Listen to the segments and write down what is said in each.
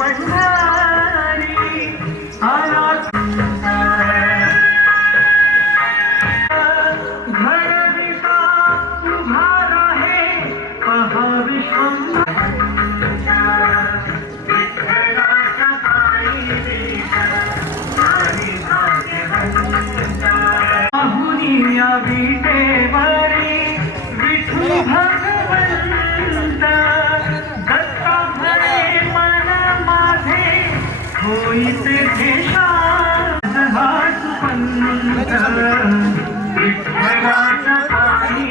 पंढरी आराध घडविता उभा राहे पहा विश्वंभराच्या विठ्ठलाच्या पायी आणि भाग्यवंता पाहुनी या विटेवरी विठू भगवंत दत्ता भरे मन माझे होईते देशात हात पंत विठ्ठलाच्या पायी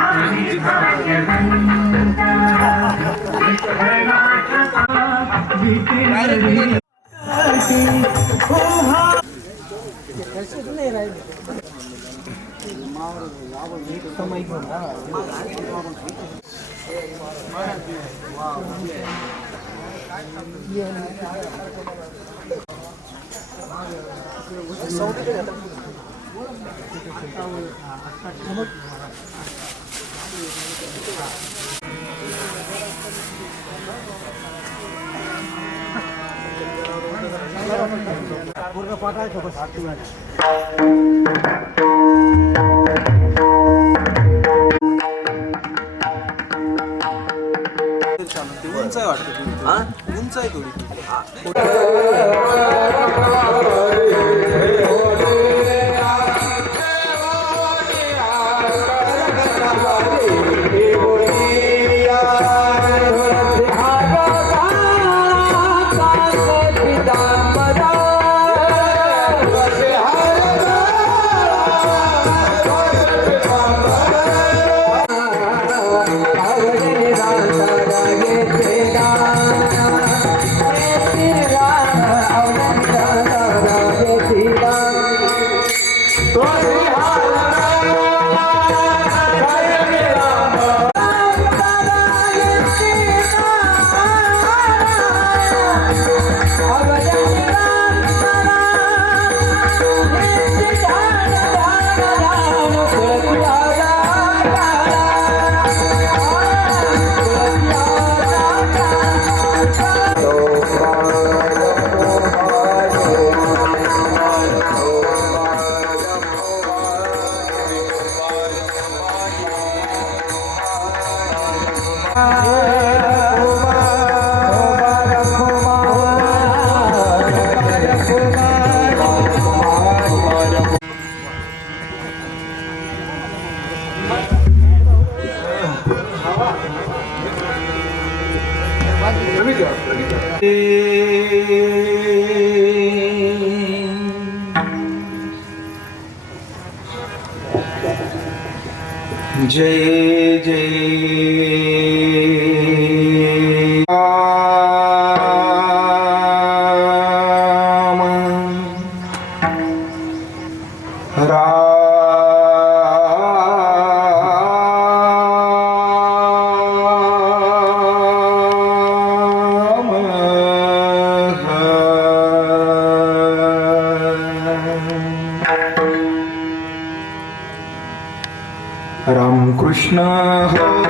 आणि भाग्यवंत विठ्ठलाच्या विटेवरी पूर्ण पाठायचं बस उंच आहे वाटतं उंच आहे थोडी जय जय राम राम कृष्ण हरे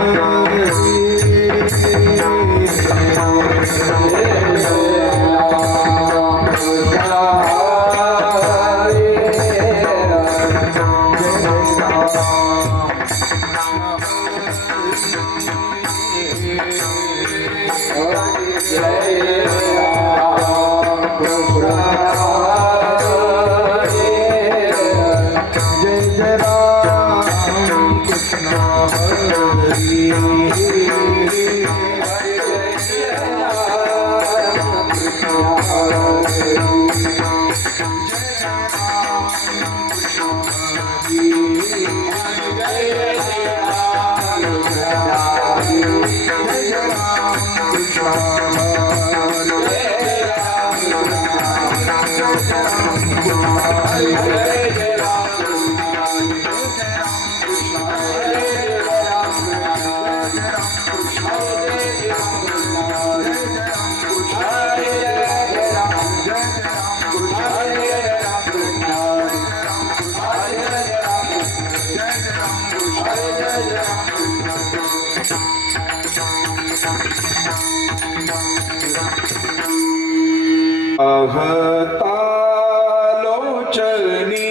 लोचनी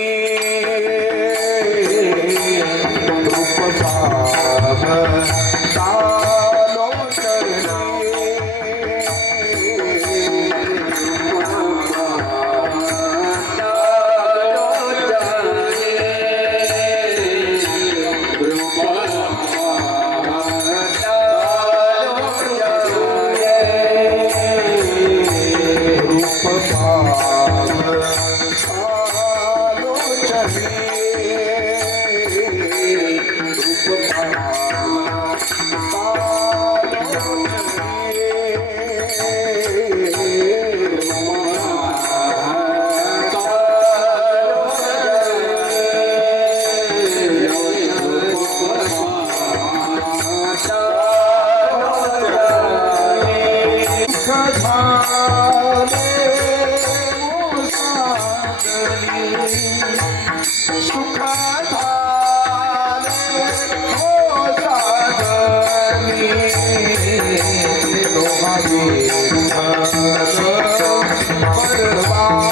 बरबा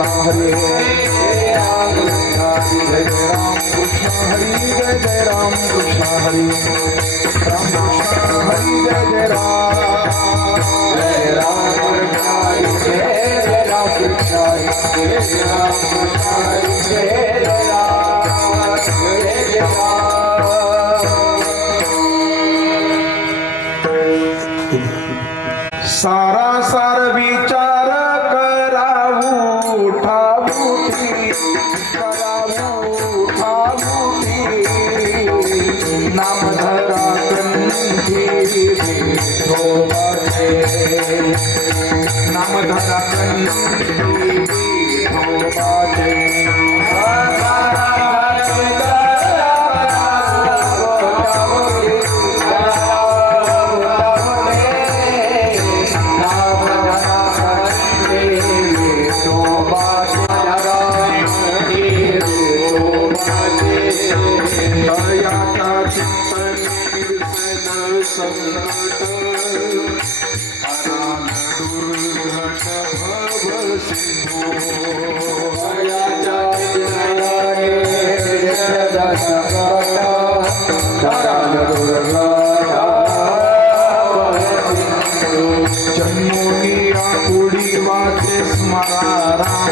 हरे राम कृष्ण हरे जय जय राम कृष्ण हरे जय जय राम कृष्ण हरे राम कृष्ण हरे जय जय राम कृष्ण हरे जय राम कृष्ण हरे जय राम कृष्ण हरे जय राम सारा सार विचार करावू ठाऊठी करावू ठाऊठी नामधरा कंठी विठोबाचे नामधरा कंठी विठोबाचे जन्मोनिया पुढी वाचे स्मरा राम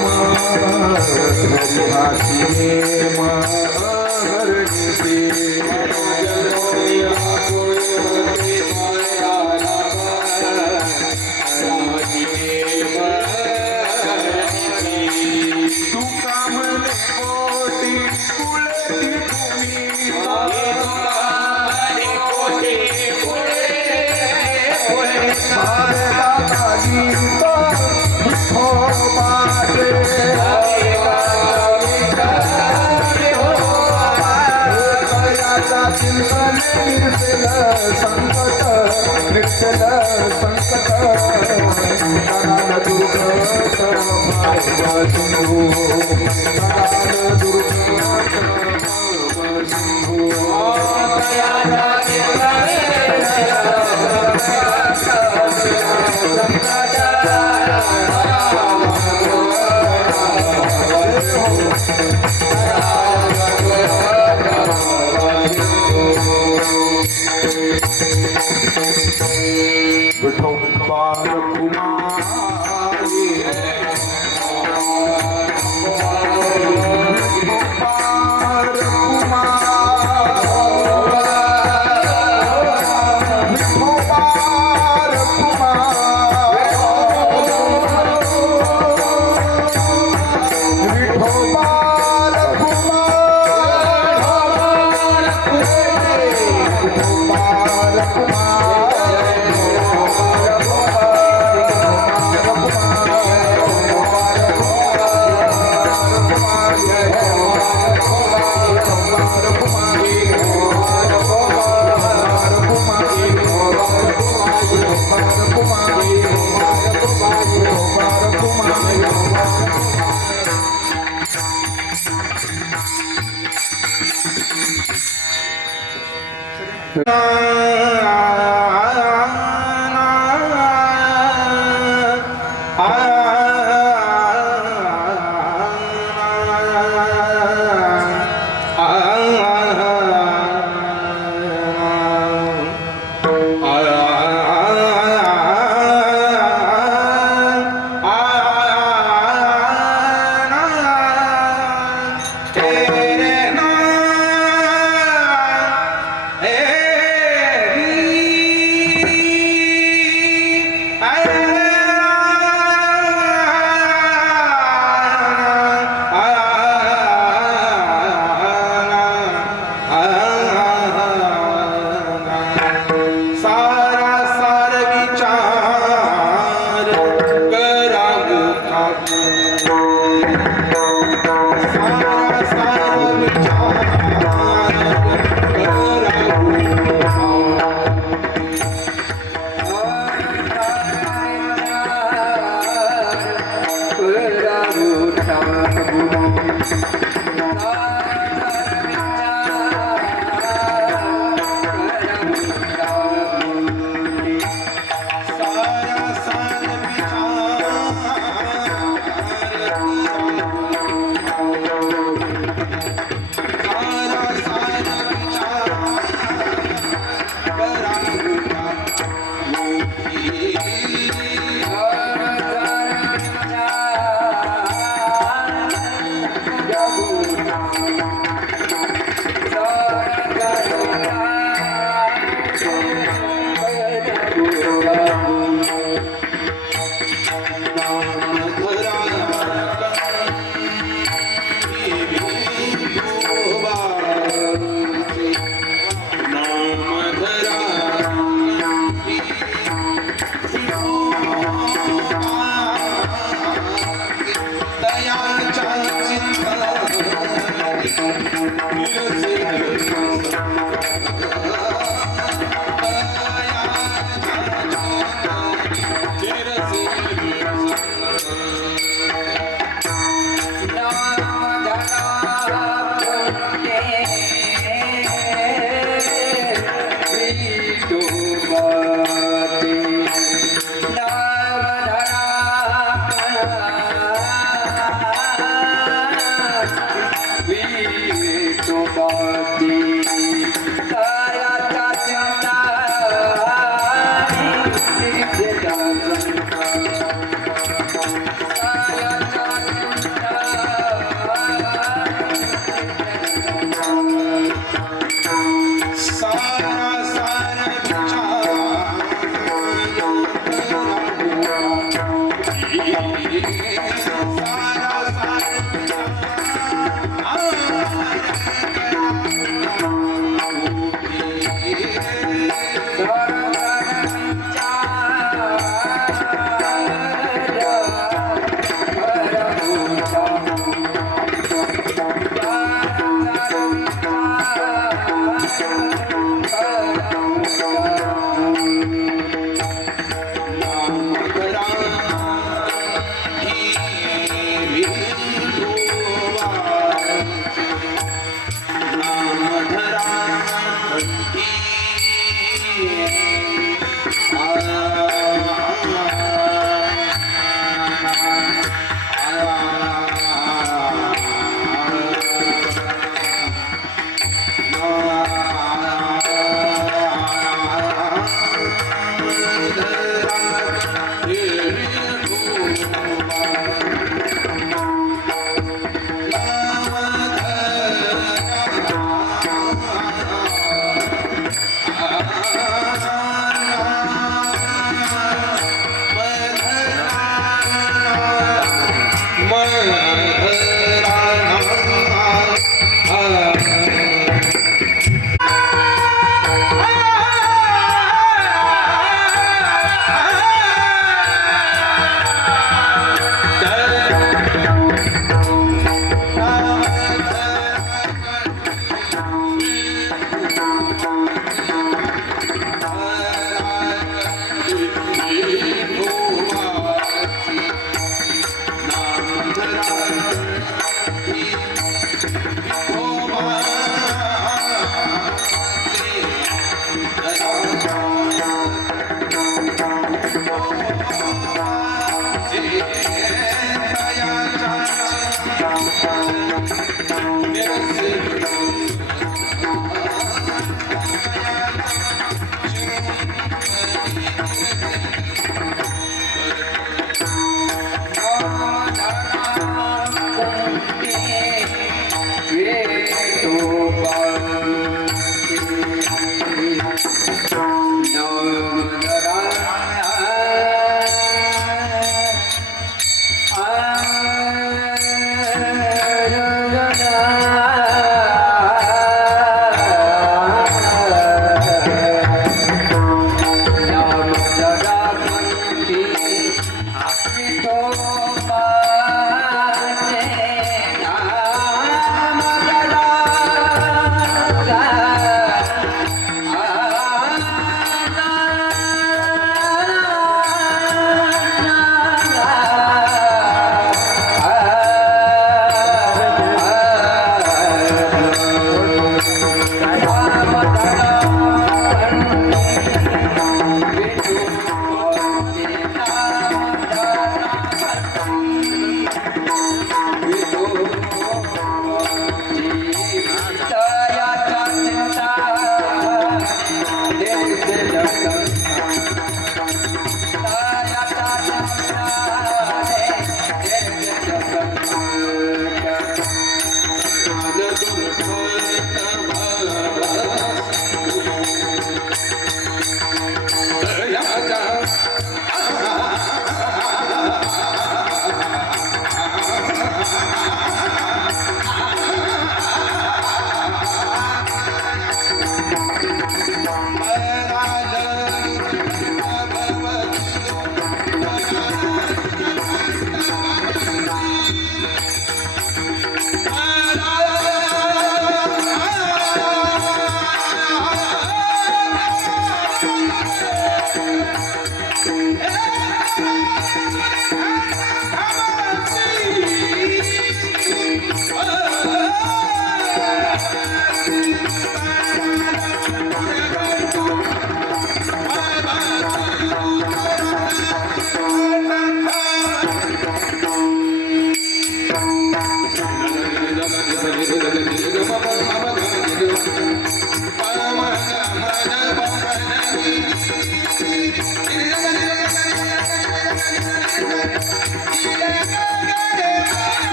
संकट निश्चल संकट कराल दुर्गत भाव सिंधू कराल दुर्गत विठोबा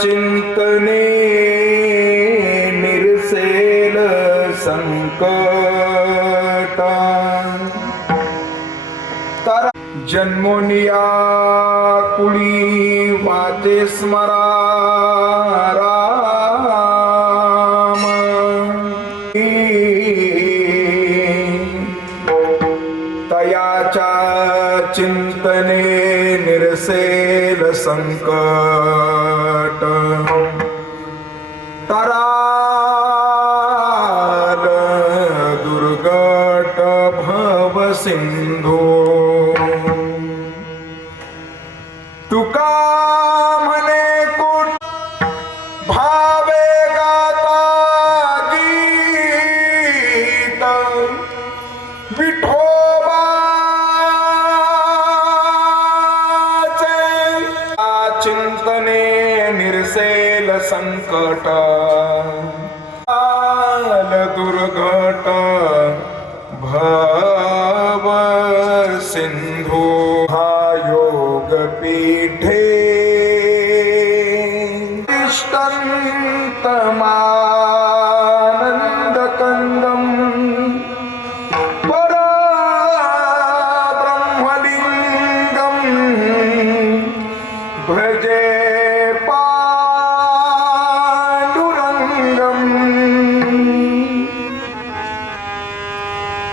चिंतने निरसेल संकट जन्मोनिया कुळी वाच ते स्मरा राम तयाच्या चिंतने निरसेल संकट तराल दुर्गट भव सिंधू तुका म्हणे कोण भावे गाता गीत विठोबाचे चिंतने निरसेल संकट आल दुर्घट भव सिंधू हा योग पीठे तिष्ठन्तमानन्द कंदम परब्रह्मलिंगम भजे पांडुरंगम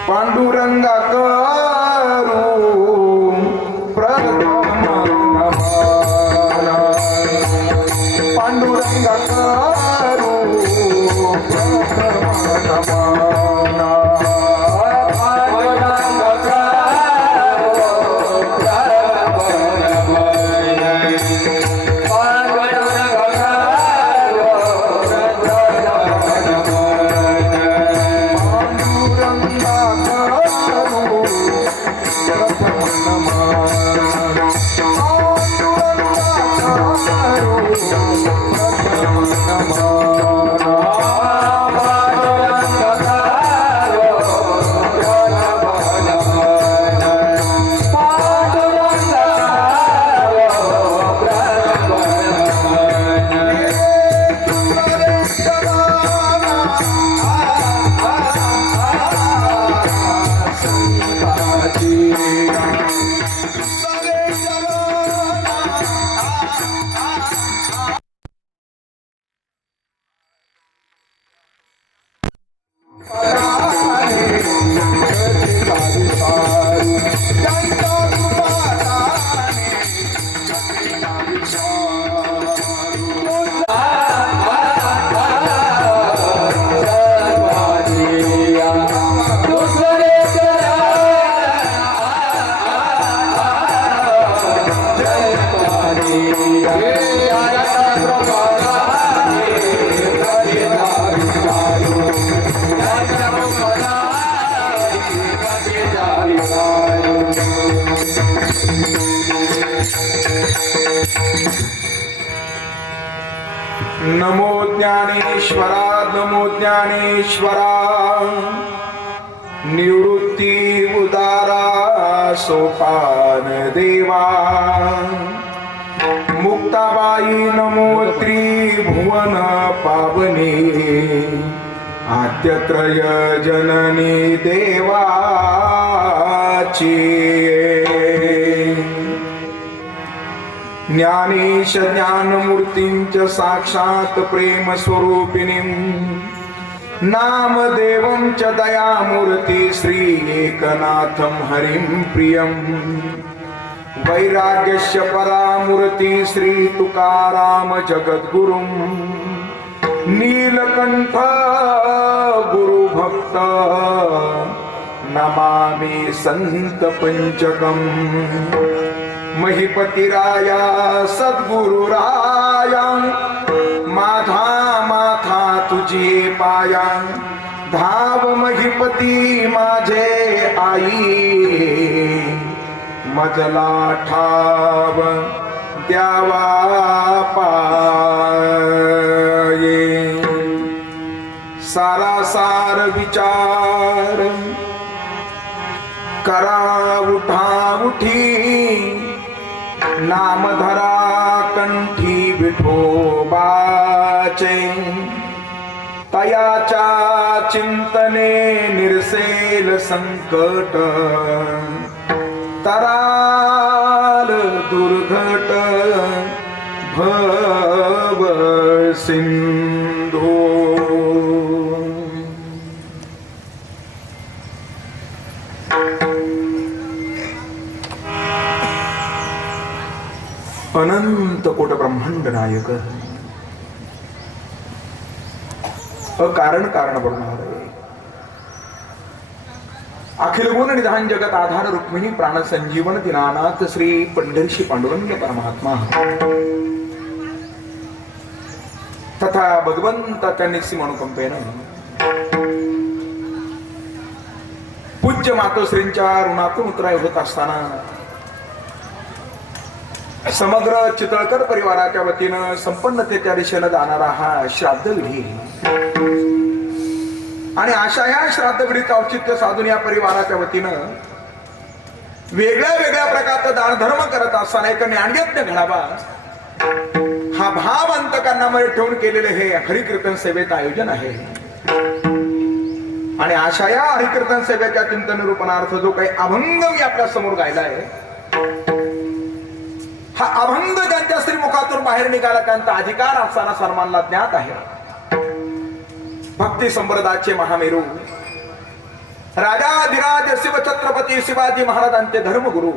पांडुरंगा करू प्रथम नमना पांडुरंगा करू प्रथम नमना नमो ज्ञानेश्वरा नमो ज्ञानेश्वरा निवृत्ती उदारा सोपान देवा मुक्ताबाई नमो त्रिभुवन पावनी आद्यत्रय जननी देवाची ज्ञानेश ज्ञानमूर्तींच साक्षात प्रेम स्वरूपिणीं नामदेवं च दयामूर्ति श्री एकनाथं हरिं प्रियं वैराग्यस्य परामूर्ति श्री तुकाराम जगद्गुरुं नीलकंठ गुरुभक्त नमामि संत पंचकं महिपतिराया सद्गुरुराया माथा माथा तुझी पाया धाव महिपती माझे आई मजला ठाव द्यावा पाये सारासार विचार करा उठा उठी नामधरा कंठी विठोबाचे तयाच्या चिंतने निरसेल संकट तराल दुर्घट भव सिंधू अनंत कोट ब्रह्मांड नायक अकारण कारण बनणार अखिल गुण निधान जगत आधार रुक्मिणी प्राण संजीवन दिनानाथ श्री पंढरीशी पांडुरंग परमात्मा तथा भगवंत त्यांनी अनुकंपेनं पूज्य मातोश्रींच्या ऋणातून उतराय होत असताना समग्र चितळकर परिवाराच्या वतीनं संपन्नतेच्या दिशेनं जाणारा हा श्राद्ध विधी आणि अशा या श्राद्ध विधीचं औचित्य साधून या परिवाराच्या वतीनं वेगळ्या वेगळ्या प्रकारचं दान धर्म करत असताना एक ज्ञानयज्ञ घडावा हा भाव अंतकरणामध्ये ठेवून केलेले हे हरिकीर्तन सेवेचं आयोजन आहे. आणि अशा या हरिकीर्तन सेवेच्या चिंतन निरूपणार्थ जो काही अभंग मी आपल्या समोर गायला आहे हा अभंग ज्यांच्या श्रीमुखातून बाहेर निघाला त्यांचा अधिकार असताना सर्वांना ज्ञात आहे. भक्ती संप्रदायाचे महामेरू राजाधिराज शिव छत्रपती शिवाजी महाराजांचे धर्मगुरु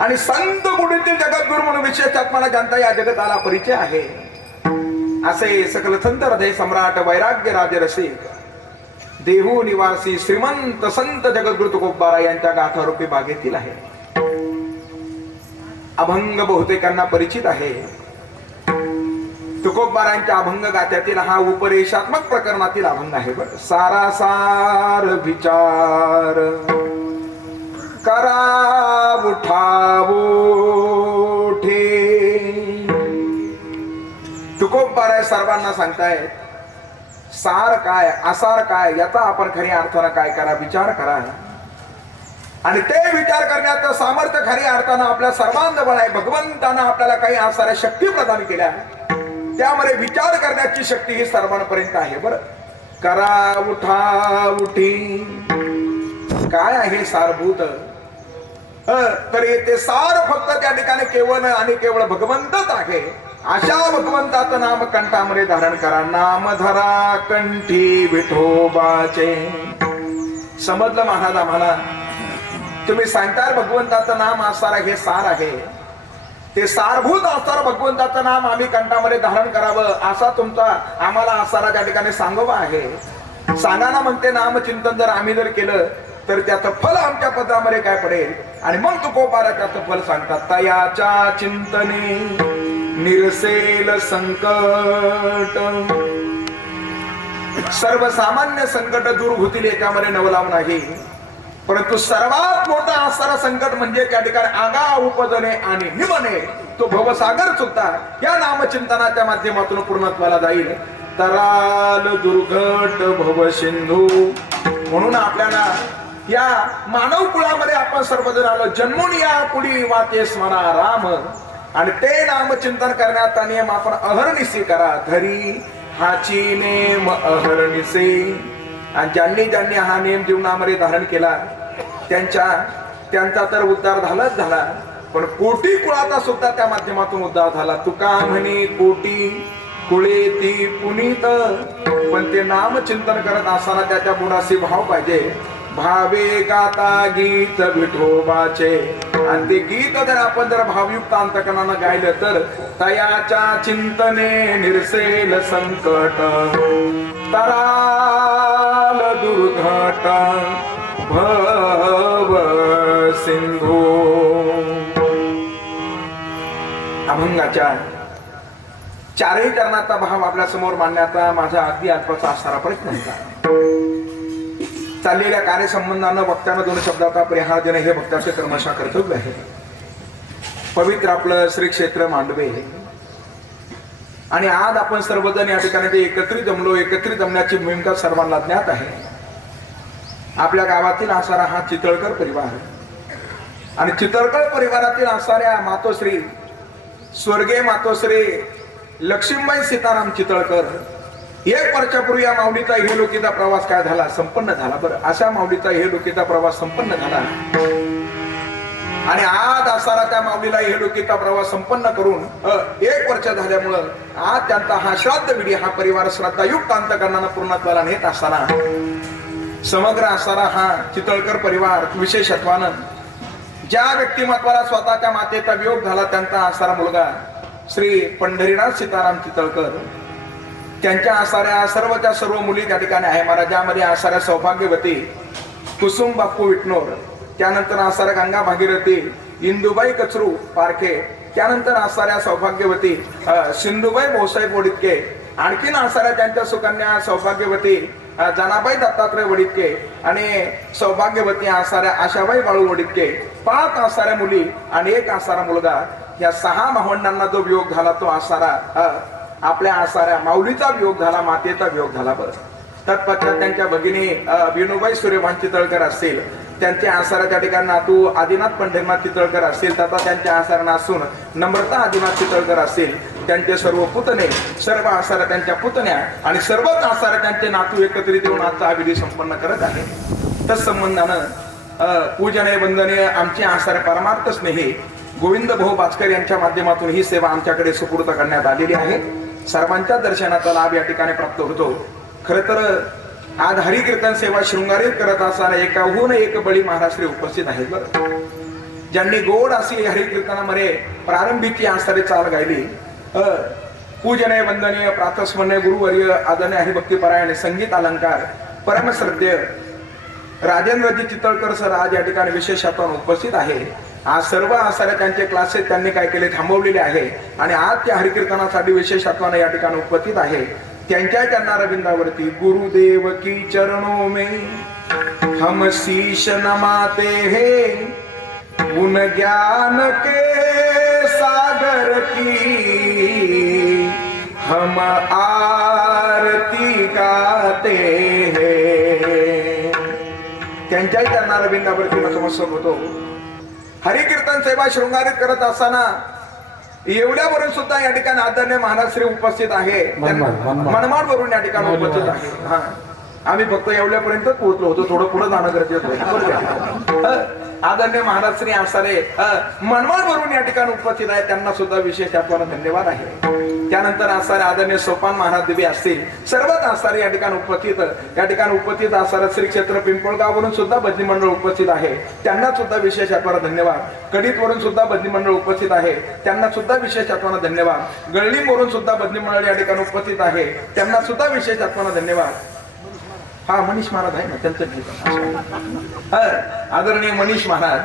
आणि संत गुढीतील जगद्गुरु म्हणून विशेष आत्माला ज्यांचा या जगताला परिचय आहे असे सकल संत हृदय सम्राट वैराग्य राज रसिक देहू निवासी श्रीमंत संत जगद्गुरु तुकोबारा यांच्या गाथारूपी बागेतील आहे. अभंग बहुतेकांना परिचित आहे. तुकोबारांच्या अभंग गात्यातील हा उपदेशात्मक प्रकरणातील अभंग आहे. सारासार विचार करा उठावो ठे. तुकोबारा सर्वांना सांगतायत सार काय आसार काय याचा आपण खऱ्या अर्थानं काय करा विचार करा आणि ते विचार करण्याचं सामर्थ्य खऱ्या अर्थानं आपल्या सर्वांजवळ आहे. भगवंतानं आपल्याला काही आसाऱ्या शक्ती प्रदान केल्या त्यामध्ये विचार करण्याची शक्ती ही सर्वांपर्यंत आहे. बरं करा उठा उठी काय आहे सारभूत तर ते सार फक्त त्या ठिकाणी केवळ आणि केवळ भगवंतच आहे. अशा भगवंताचं नाम कंठामध्ये धारण करा. नाम धरा कंठी विठोबाचे. समजलं महाराज आम्हाला तुम्ही सांगताय भगवंताचं नाम असणारा हे सार आहे ते सारभूत असणारं भगवंताचं नाम आम्ही कंठामध्ये धारण करावं असा तुमचा आम्हाला असणारा त्या ठिकाणी सांगवा आहे. सांगाना म्हणते नामचिंतन जर आम्ही जर केलं तर त्याचं फल आमच्या पत्रामध्ये काय पडेल आणि मग तुकोबारा त्याचं फल सांगतात. तयाच्या चिंतने निरसेल संकट. सर्वसामान्य संकट दूर होतील याच्यामध्ये नवलाव नाही परंतु सर्वात मोठा असणारा संकट म्हणजे त्या ठिकाणी आगा उपजणे आणि निमणे तो भवसागर सुद्धा या नामचिंतनाच्या माध्यमातून पूर्णत्वाला जाईल. तराल दुर्घट भव सिंधू. म्हणून आपल्याला या मानव कुळामध्ये आपण सर्वजण आलो जन्मून या कुडी वाते स्मरा राम आणि ते नामचिंतन करण्याचा नियम आपण अहर्निशी करा. धरी हाची नेम अहर्निसे. आणि ज्यांनी हा नियम जीवनामध्ये धारण केला त्यांचा तर उद्धार झालाच झाला पण कोटी कुळाचा सुद्धा त्या माध्यमातून उद्धार झाला. तुका म्हणे कोटी कुळे ती पुनीत. पण ते नाम चिंतन करत असताना त्याच्या गुणाशी भाव पाहिजे. भावे गाता गीत विठोबाचे. आणि ते गीत जर आपण जर भावयुक्त अंतकरणानं गायलं तर तयाच्या चिंतने निरसेल संकट. तराल दुर्घट भव सिंधू. अभंगाच्या चारही चरणाचा भाव आपल्या समोर मांडण्याचा माझा अगदी अल्पसा असणारा प्रयत्न होता. चाललेल्या कार्यसंबंधानं वक्त्यानं दोन शब्दाचा परिहार देणे हे भक्ताचे कर्मशा कर्तव्य आहे. पवित्र आपलं श्री क्षेत्र मांडवे आणि आज आपण सर्वजण या ठिकाणी ते एकत्रित जमलो. एकत्रित जमण्याची भूमिका सर्वांना ज्ञात आहे. आपल्या गावातील असणारा हा चितळकर परिवार आणि चितळकर परिवारातील असणाऱ्या मातोश्री स्वर्गीय मातोश्री लक्ष्मीबाई सीताराम चितळकर. एक वर्षापूर्वी या माऊलीचा इहलोकीचा प्रवास काय झाला संपन्न झाला. बरं अशा माऊलीचा इहलोकीचा प्रवास संपन्न झाला आणि आज असणारा त्या माऊलीला हेलुकीचा प्रवास संपन्न करून 1 वर्ष झाल्यामुळं आज त्यांचा हा श्राद्ध विधी हा परिवार श्रद्धायुक्त अंतकरणानं पूर्णत्वाला नेत असताना समग्र असणारा हा चितळकर परिवार विशेषत्वानं ज्या व्यक्तिमत्वाला स्वतःच्या मातेचा वियोग झाला त्यांचा असणारा मुलगा श्री पंढरीनाथ सीताराम चितळकर, त्यांच्या असणाऱ्या सर्वच्या सर्व मुली त्या ठिकाणी आहे महाराज. ज्यामध्ये असणाऱ्या सौभाग्यवती कुसुम बापू विटणोर, त्यानंतर असणाऱ्या गंगा भागीरथी इंदुबाई कचरू पारखे, त्यानंतर असणाऱ्या सौभाग्यवती सिंधुबाई भाऊसाहेब वडितके, आणखीन असणाऱ्या त्यांच्या सुकन्या सौभाग्यवती जनाबाई दत्तात्रय वडितके आणि सौभाग्यवती असणाऱ्या आशाबाई बाळू वडितके, 5 असणाऱ्या मुली आणि 1 असणारा मुलगा. या 6 भावंडांना जो वियोग झाला तो असणारा आपल्या असणाऱ्या माऊलीचा वियोग झाला, मातेचा वियोग झाला. बरं, तत्पश्चात त्यांच्या भगिनी विनुबाई सूर्यभान चितळकर असतील, त्यांचे आसारा त्या ठिकाणी नातू आदिनाथ पंढरीनाथ चितळकर असतील, तथा त्यांच्या आसारा नासून नम्रता आदिनाथ चितळकर असतील, त्यांचे सर्व पुतणे, सर्व आसारा त्यांच्या पुतण्या आणि सर्वच आसारा त्यांचे नातू एकत्रित येऊन आजचा हा विधी संपन्न करत आहे. तत्संबंधानं पूजनीय वंदनीय आमचे आसारा परमार्थ स्नेही गोविंद भाऊ बाचकर यांच्या माध्यमातून ही सेवा आमच्याकडे सुपूर्द करण्यात आलेली आहे. सर्वांच्या दर्शनाचा लाभ या ठिकाणी प्राप्त होतो. खर तर आज हरिकीर्तन सेवा शृंगारित करत असताना एकाहून एक बळी महाराष्ट्री उपस्थित आहेत. बरं, ज्यांनी गोड अशी हरिकीर्तनामध्ये प्रारंभीची आसारी चाल गायली. पूजनीय वंदनीय प्रातस्मरणीय गुरुवर्य आदरणीय हरिभक्तीपरायण संगीत अलंकार परमश्रद्धेय राजेंद्रजी चितळकर सर आज या ठिकाणी विशेषत्वाने उपस्थित आहे. आज सर्व आसाऱ्या त्यांचे क्लासेस त्यांनी काय केले थांबवलेले आहे आणि आज त्या हरिकीर्तनासाठी विशेषत्वाने या ठिकाणी उपस्थित आहे. त्यांच्या चरणा रविंदावरती गुरुदेव की चरणों में हम शीश नमाते हैं, गुण ज्ञान के सागर की हम आरती गाते हैं. त्यांच्या चरणा रविंदावरती नतमस्तक होतो. हरिकीर्तन सेवा शृंगारित करत असताना एवढ्यावरून सुद्धा या ठिकाणी आदरणीय महाराज श्री उपस्थित आहे. मनमाड वरून या ठिकाणी उपस्थित आहे. हा, आम्ही फक्त एवढ्यापर्यंत पोहोचलो होतो, थोडं पुढे जाणं गरजेचं होतं. आदरणीय महाराज श्री आसारे मनमाड वरून या ठिकाणी उपस्थित आहे, त्यांना सुद्धा विशेष आपल्याला धन्यवाद आहे. त्यानंतर आसारे आदरणीय सोपान महाराज देवी असतील, सर्वच आसारे या ठिकाणी उपस्थित आसारा श्री क्षेत्र पिंपळगाववरून सुद्धा भजनी मंडळ उपस्थित आहे, त्यांना सुद्धा विशेष आपल्याला धन्यवाद. कडीत वरून सुद्धा भजनी मंडळ उपस्थित आहे, त्यांना सुद्धा विशेष आपल्याला धन्यवाद. गळलीम वरून सुद्धा भजनी मंडळ या ठिकाणी उपस्थित आहे, त्यांना सुद्धा विशेष आपल्याला धन्यवाद. हा, मनीष महाराज आहे ना, त्यांचं आदरणीय मनीष महाराज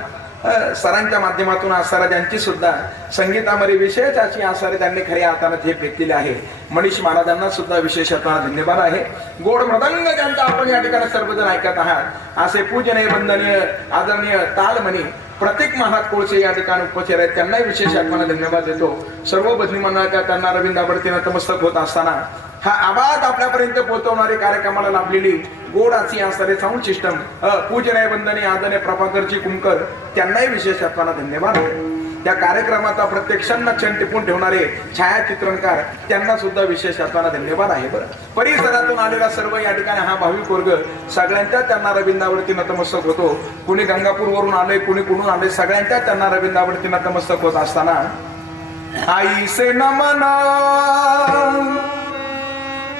सरांच्या माध्यमातून आसारा ज्यांची सुद्धा संगीतामध्ये विशेष अशी आसारे त्यांनी खऱ्या हाताने झेप घेतलेली आहे. मनीष महाराजांना सुद्धा विशेष धन्यवाद आहे. गोड मृदंग ज्यांचा आपण या ठिकाणी सर्वजण ऐकत आहात असे पूजनीय वंदनीय आदरणीय तालमणी प्रतीक महाराज कोळसे या ठिकाणी उपस्थित आहेत, त्यांनाही विशेष आत्माना धन्यवाद देतो. सर्व भजनी मंडळाच्या त्यांना रविंदावरती नतमस्तक होत असताना हा आवाज आपल्यापर्यंत पोहोचवणारी कार्यक्रमाला लाभलेली गोड अशी आसारे साऊंड सिस्टम पूजनीय वंदनीय आदरणीय प्रभाकरजी कुमकर, त्यांनाही विशेष आत्माना धन्यवाद. त्या कार्यक्रमाचा प्रत्येक क्षण टिपून ठेवणारे छायाचित्रणकार, त्यांना सुद्धा विशेष आत्माना धन्यवाद आहे. बरं, परिसरातून आलेला सर्व या ठिकाणी हा भाविक वर्ग सगळ्यांच्या त्यांना रविंदावरती नतमस्तक होतो. कुणी गंगापूर वरून आले, कुणी कुठून आले, सगळ्यांच्या त्यांना रविंदावरती नतमस्तक होत असताना आई से नमन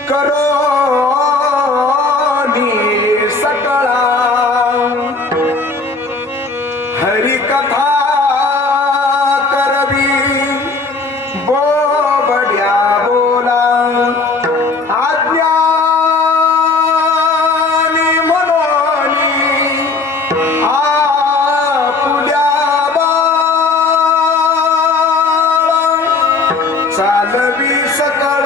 करो सकळा हरि कथा करवी बोबड्या बोला आज्ञानी मनोनी आपुल्या चालवी सकळ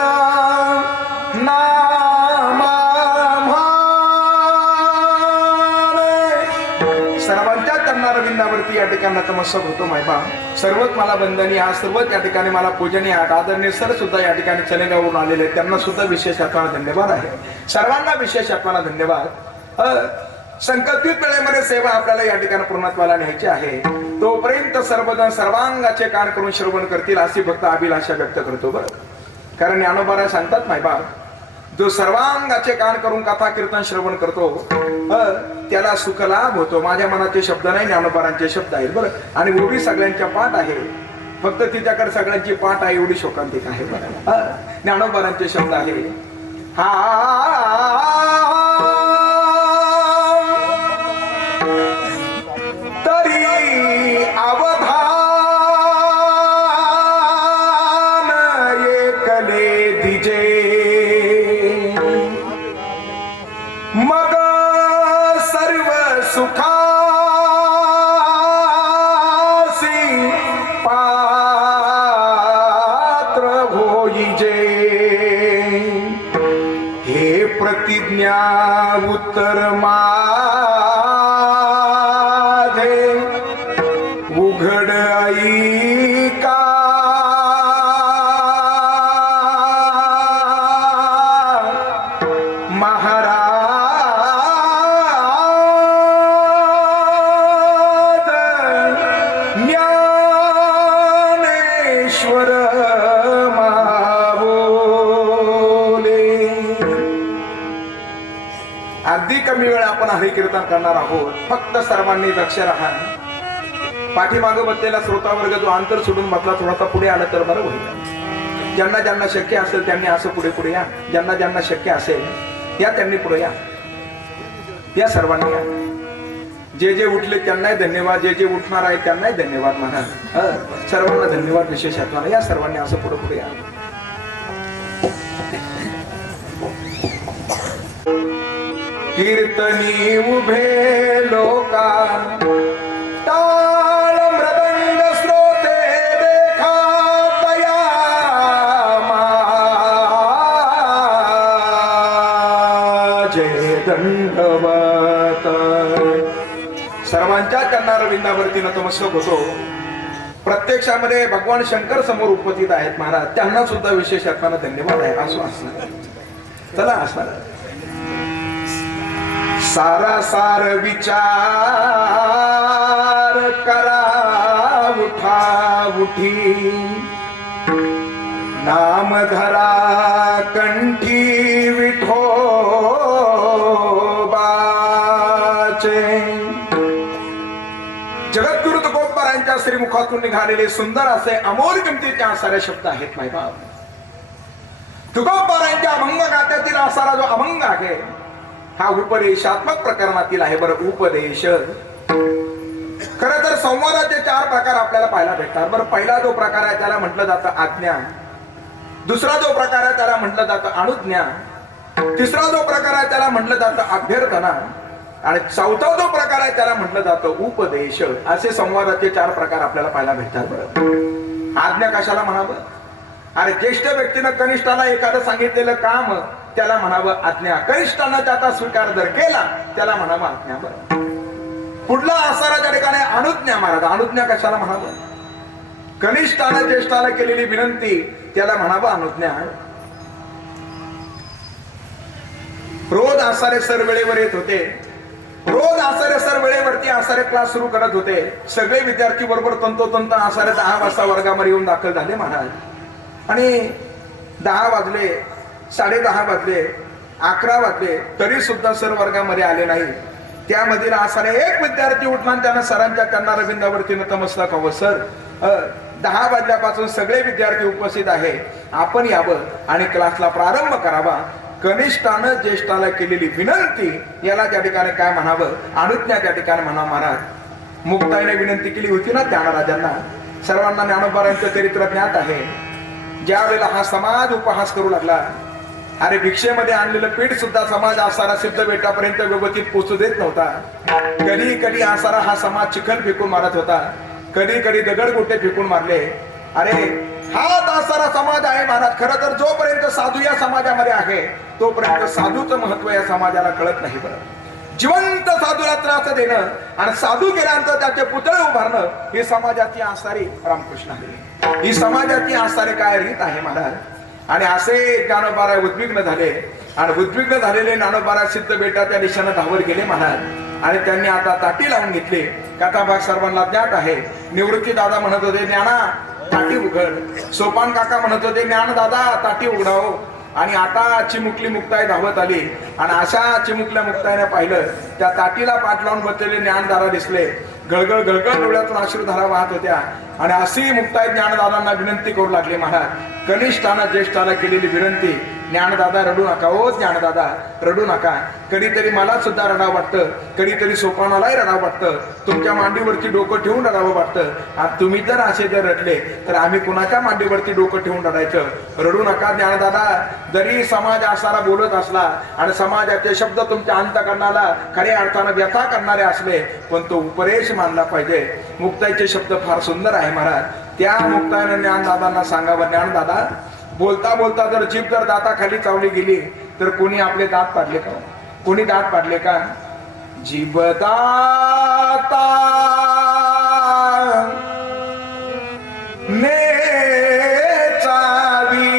सर्वांच्या त्यांना रविंदावरती या ठिकाणी नतमस्तक होतो. मायबा सर्वच मला वंदनीय आज सर्वच या ठिकाणी मला पूजनीय आदरणीय सर सुद्धा या ठिकाणी चलेगावरून आलेले, त्यांना सुद्धा विशेष आत्माना धन्यवाद आहे. सर्वांना विशेष आत्माना धन्यवाद. संकल्पित वेळेमध्ये सेवा आपल्याला या ठिकाणी पूर्णत्वाला न्यायची आहे, तोपर्यंत सर्वजण सर्वांगाचे कान करून श्रवण करतील अशी फक्त अभिलाषा व्यक्त करतो. बरं, कारण ज्ञानोबा सांगतात मायबा जो सर्वांगाचे कान करून कथा कीर्तन श्रवण करतो त्याला सुख लाभ होतो. माझ्या मनाचे शब्द नाही, ज्ञानोबारांचे शब्द आहेत बरं. आणि ओवी सगळ्यांच्या पाठ आहे, फक्त तिच्याकडे सगळ्यांची पाठ आहे एवढी शोकांतिक आहे बरं. ज्ञानोबारांचे शब्द आहे. तरी अवधान एकले दिजे, मग सर्व सुखासी पात्र होईजे. हे प्रतिज्ञा उत्तर माझे उघड ऐका. अगदी कमी वेळ आपण हरिकीर्तन करणार आहोत. फक्त सर्वांनी दक्ष राहा. पाठीमागं बसलेला श्रोता वर्ग जो अंतर सोडून बसला थोडासा पुढे आला तर बरं होईल. ज्यांना ज्यांना शक्य असेल त्यांनी असं पुढे पुढे या. ज्यांना ज्यांना शक्य असेल या त्यांनी पुढे या. या सर्वांनी या. जे जे उठले त्यांनाही धन्यवाद, जे जे उठणार आहे त्यांनाही धन्यवाद म्हणा. सर्वांना धन्यवाद विशेष आत्मा. या सर्वांनी असं पुढे पुढे या. कीर्तनी उभे लोका, टाळ मृदंग श्रोते देखा तया माझे दंडवत. सर्वांच्या चरणारविंदावरती नतमस्तक होतो. प्रत्यक्षामध्ये भगवान शंकर समोर उपस्थित आहेत महाराज. त्यांना सुद्धा विशेष आत्माना धन्यवाद आहे. असो असणार. चला असणार. सारासार विचार करा उठा उठी, नाम धरा कंठी विठोबाचे. जगद्गुरु तुकोबारायांच्या श्रीमुखातून निघालेले सुंदर असे अमोल किमतीचे सारे शब्द आहेत माय बाप. तुकोबारायांच्या अभंग गात्यातील असारा जो अभंग आहे हा उपदेशात्मक प्रकरणातील आहे बरं. उपदेश खरं तर संवादाचे 4 प्रकार आपल्याला पाहायला भेटतात बरं. पहिला जो प्रकार आहे त्याला म्हटलं जातं आज्ञा. दुसरा जो प्रकार आहे त्याला म्हटलं जातं अनुज्ञा. तिसरा जो प्रकार आहे त्याला म्हटलं जातं अभ्यर्थना. आणि चौथा जो प्रकार आहे त्याला म्हटलं जातं उपदेश. असे संवादाचे 4 प्रकार आपल्याला पाहायला भेटतात बरं. आज्ञा कशाला म्हणावं? अरे ज्येष्ठ व्यक्तीनं कनिष्ठाला एखादं सांगितलेलं काम त्याला म्हणावं आज्ञा. कनिष्ठानं त्याचा स्वीकार जर केला त्याला म्हणावं आज्ञा बरं. पुढला आसारा त्या ठिकाणी अनुज्ञा महाराज. अनुज्ञा कशाला म्हणावं? कनिष्ठानं ज्येष्ठाला केलेली विनंती त्याला म्हणावं अनुज्ञा. रोज आसारे सर वेळेवर येत होते. रोज आसारे सर वेळेवरती आसारे क्लास सुरू करत होते. सगळे विद्यार्थी बरोबर तंतोतंत आसारे 10 वाजता वर्गामध्ये येऊन दाखल झाले महाराज. आणि 10 वाजले, 10:30 वाजले, 11 वाजले तरी सुद्धा सर वर्गामध्ये आले नाही. त्यामधील आसारे एक विद्यार्थी उठला आणि त्यानं सरांच्या चरणारविंदावरती नतमस्तक हवं. सर 10 वाजल्यापासून सगळे विद्यार्थी उपस्थित आहे, आपण यावं आणि क्लासला प्रारंभ करावा. कनिष्ठानं ज्येष्ठाला केलेली विनंती याला त्या ठिकाणी काय म्हणावं? अनुज्ञा त्या ठिकाणी म्हणावं महाराज. मुक्ताईने विनंती केली होती ना ज्ञानराजांना. सर्वांना ज्ञानोबारांचं चरित्र ज्ञात आहे. ज्या वेळेला हा समाज उपहास करू लागला, अरे भिक्षेमध्ये आणलेलं पीठ सुद्धा समाज आसारा सिद्ध बेटापर्यंत व्यवस्थित पोचू देत नव्हता. कधी कधी आसारा हा समाज चिखल फेकून मारत होता, कधी कधी दगडगोटे फेकून मारले. अरे हाच आसारा समाज आहे महाराज. खरं तर जोपर्यंत साधू या समाजामध्ये आहे तोपर्यंत साधूचं महत्व या समाजाला कळत नाही बरं. जिवंत साधूला त्रास देणं आणि साधू गेल्यानंतर त्याचे पुतळे उभारणं ही समाजाची आसारी रामकृष्ण आहे. ही समाजाची आसारी काय रीत आहे महाराज. आणि असे ज्ञानोबारा उद्विग्न झाले आणि उद्विग्न झालेले ज्ञानोबारा सिद्ध बेटा त्या दिशेनं धावत गेले महाराज. आणि त्यांनी आता ताटी लावून घेतली. कथा भाग सर्वांना ज्ञात आहे. निवृत्ती दादा म्हणत होते ज्ञाना ताटी उघड. सोपान काका म्हणत होते ज्ञान दादा ताटी उघडाव. आणि आता चिमुकली मुक्ताई धावत आली आणि अशा चिमुकल्या मुक्ताईने पाहिलं, त्या ताटीला पाठ लावून बसलेले ज्ञानदादा दिसले. गळगळ गळगळ डोळ्यातून अश्रुधारा वाहत होत्या आणि अशी मुक्ताई ज्ञानदादांना विनंती करू लागली. महाराज, कनिष्ठानं ज्येष्ठाला केलेली विनंती, ज्ञानदादा रडू नका, ओ ज्ञानदादा रडू नका. कधीतरी मला सुद्धा रडावं वाटतं, कधीतरी सोपानालाही रडावं वाटतं, तुमच्या मांडीवरती डोकं ठेवून रडावं वाटतं. आणि तुम्ही जर असे जर रडले तर आम्ही कुणाच्या मांडीवरती डोकं ठेवून रडायचं? रडू नका ज्ञानदादा. जरी समाज असारा बोलत असला आणि समाजाचे शब्द तुमच्या अंतकरणाला खऱ्या अर्थानं व्यथा करणारे असले, पण तो उपदेश मानला पाहिजे. मुक्ताईचे शब्द फार सुंदर आहे महाराज. त्या मुक्ताईने ज्ञानदादांना सांगावं, ज्ञानदादा, बोलता बोलता जर जीभ जर दाताखाली चावली गेली तर कोणी आपले दात पाडले का? कोणी दात पाडले का? जीभ दाता ने चाविली,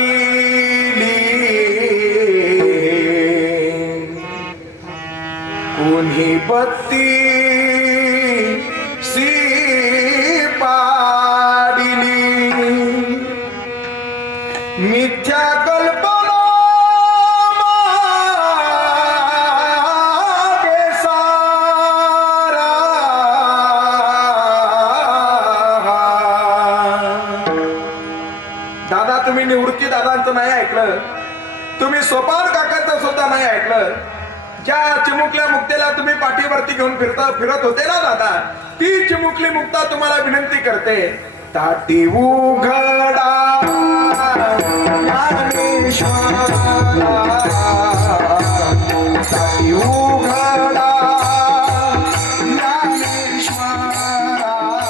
कोणी बत्ती मिथ्या कल्पना मागे सारा. दादा, तुम्ही निवृत्ती दादांचं नाही ऐकलं, तुम्ही सोपान काकांचं सुद्धा नाही ऐकलं. ज्या चिमुकल्या मुक्तेला तुम्ही पाठीवरती घेऊन फिरत होते ना दादा, ती चिमुकली मुक्ता तुम्हाला विनंती करते, ताटी उघडा ज्ञानेश्वरा, ताटी उघडा ज्ञानेश्वरा, ताटी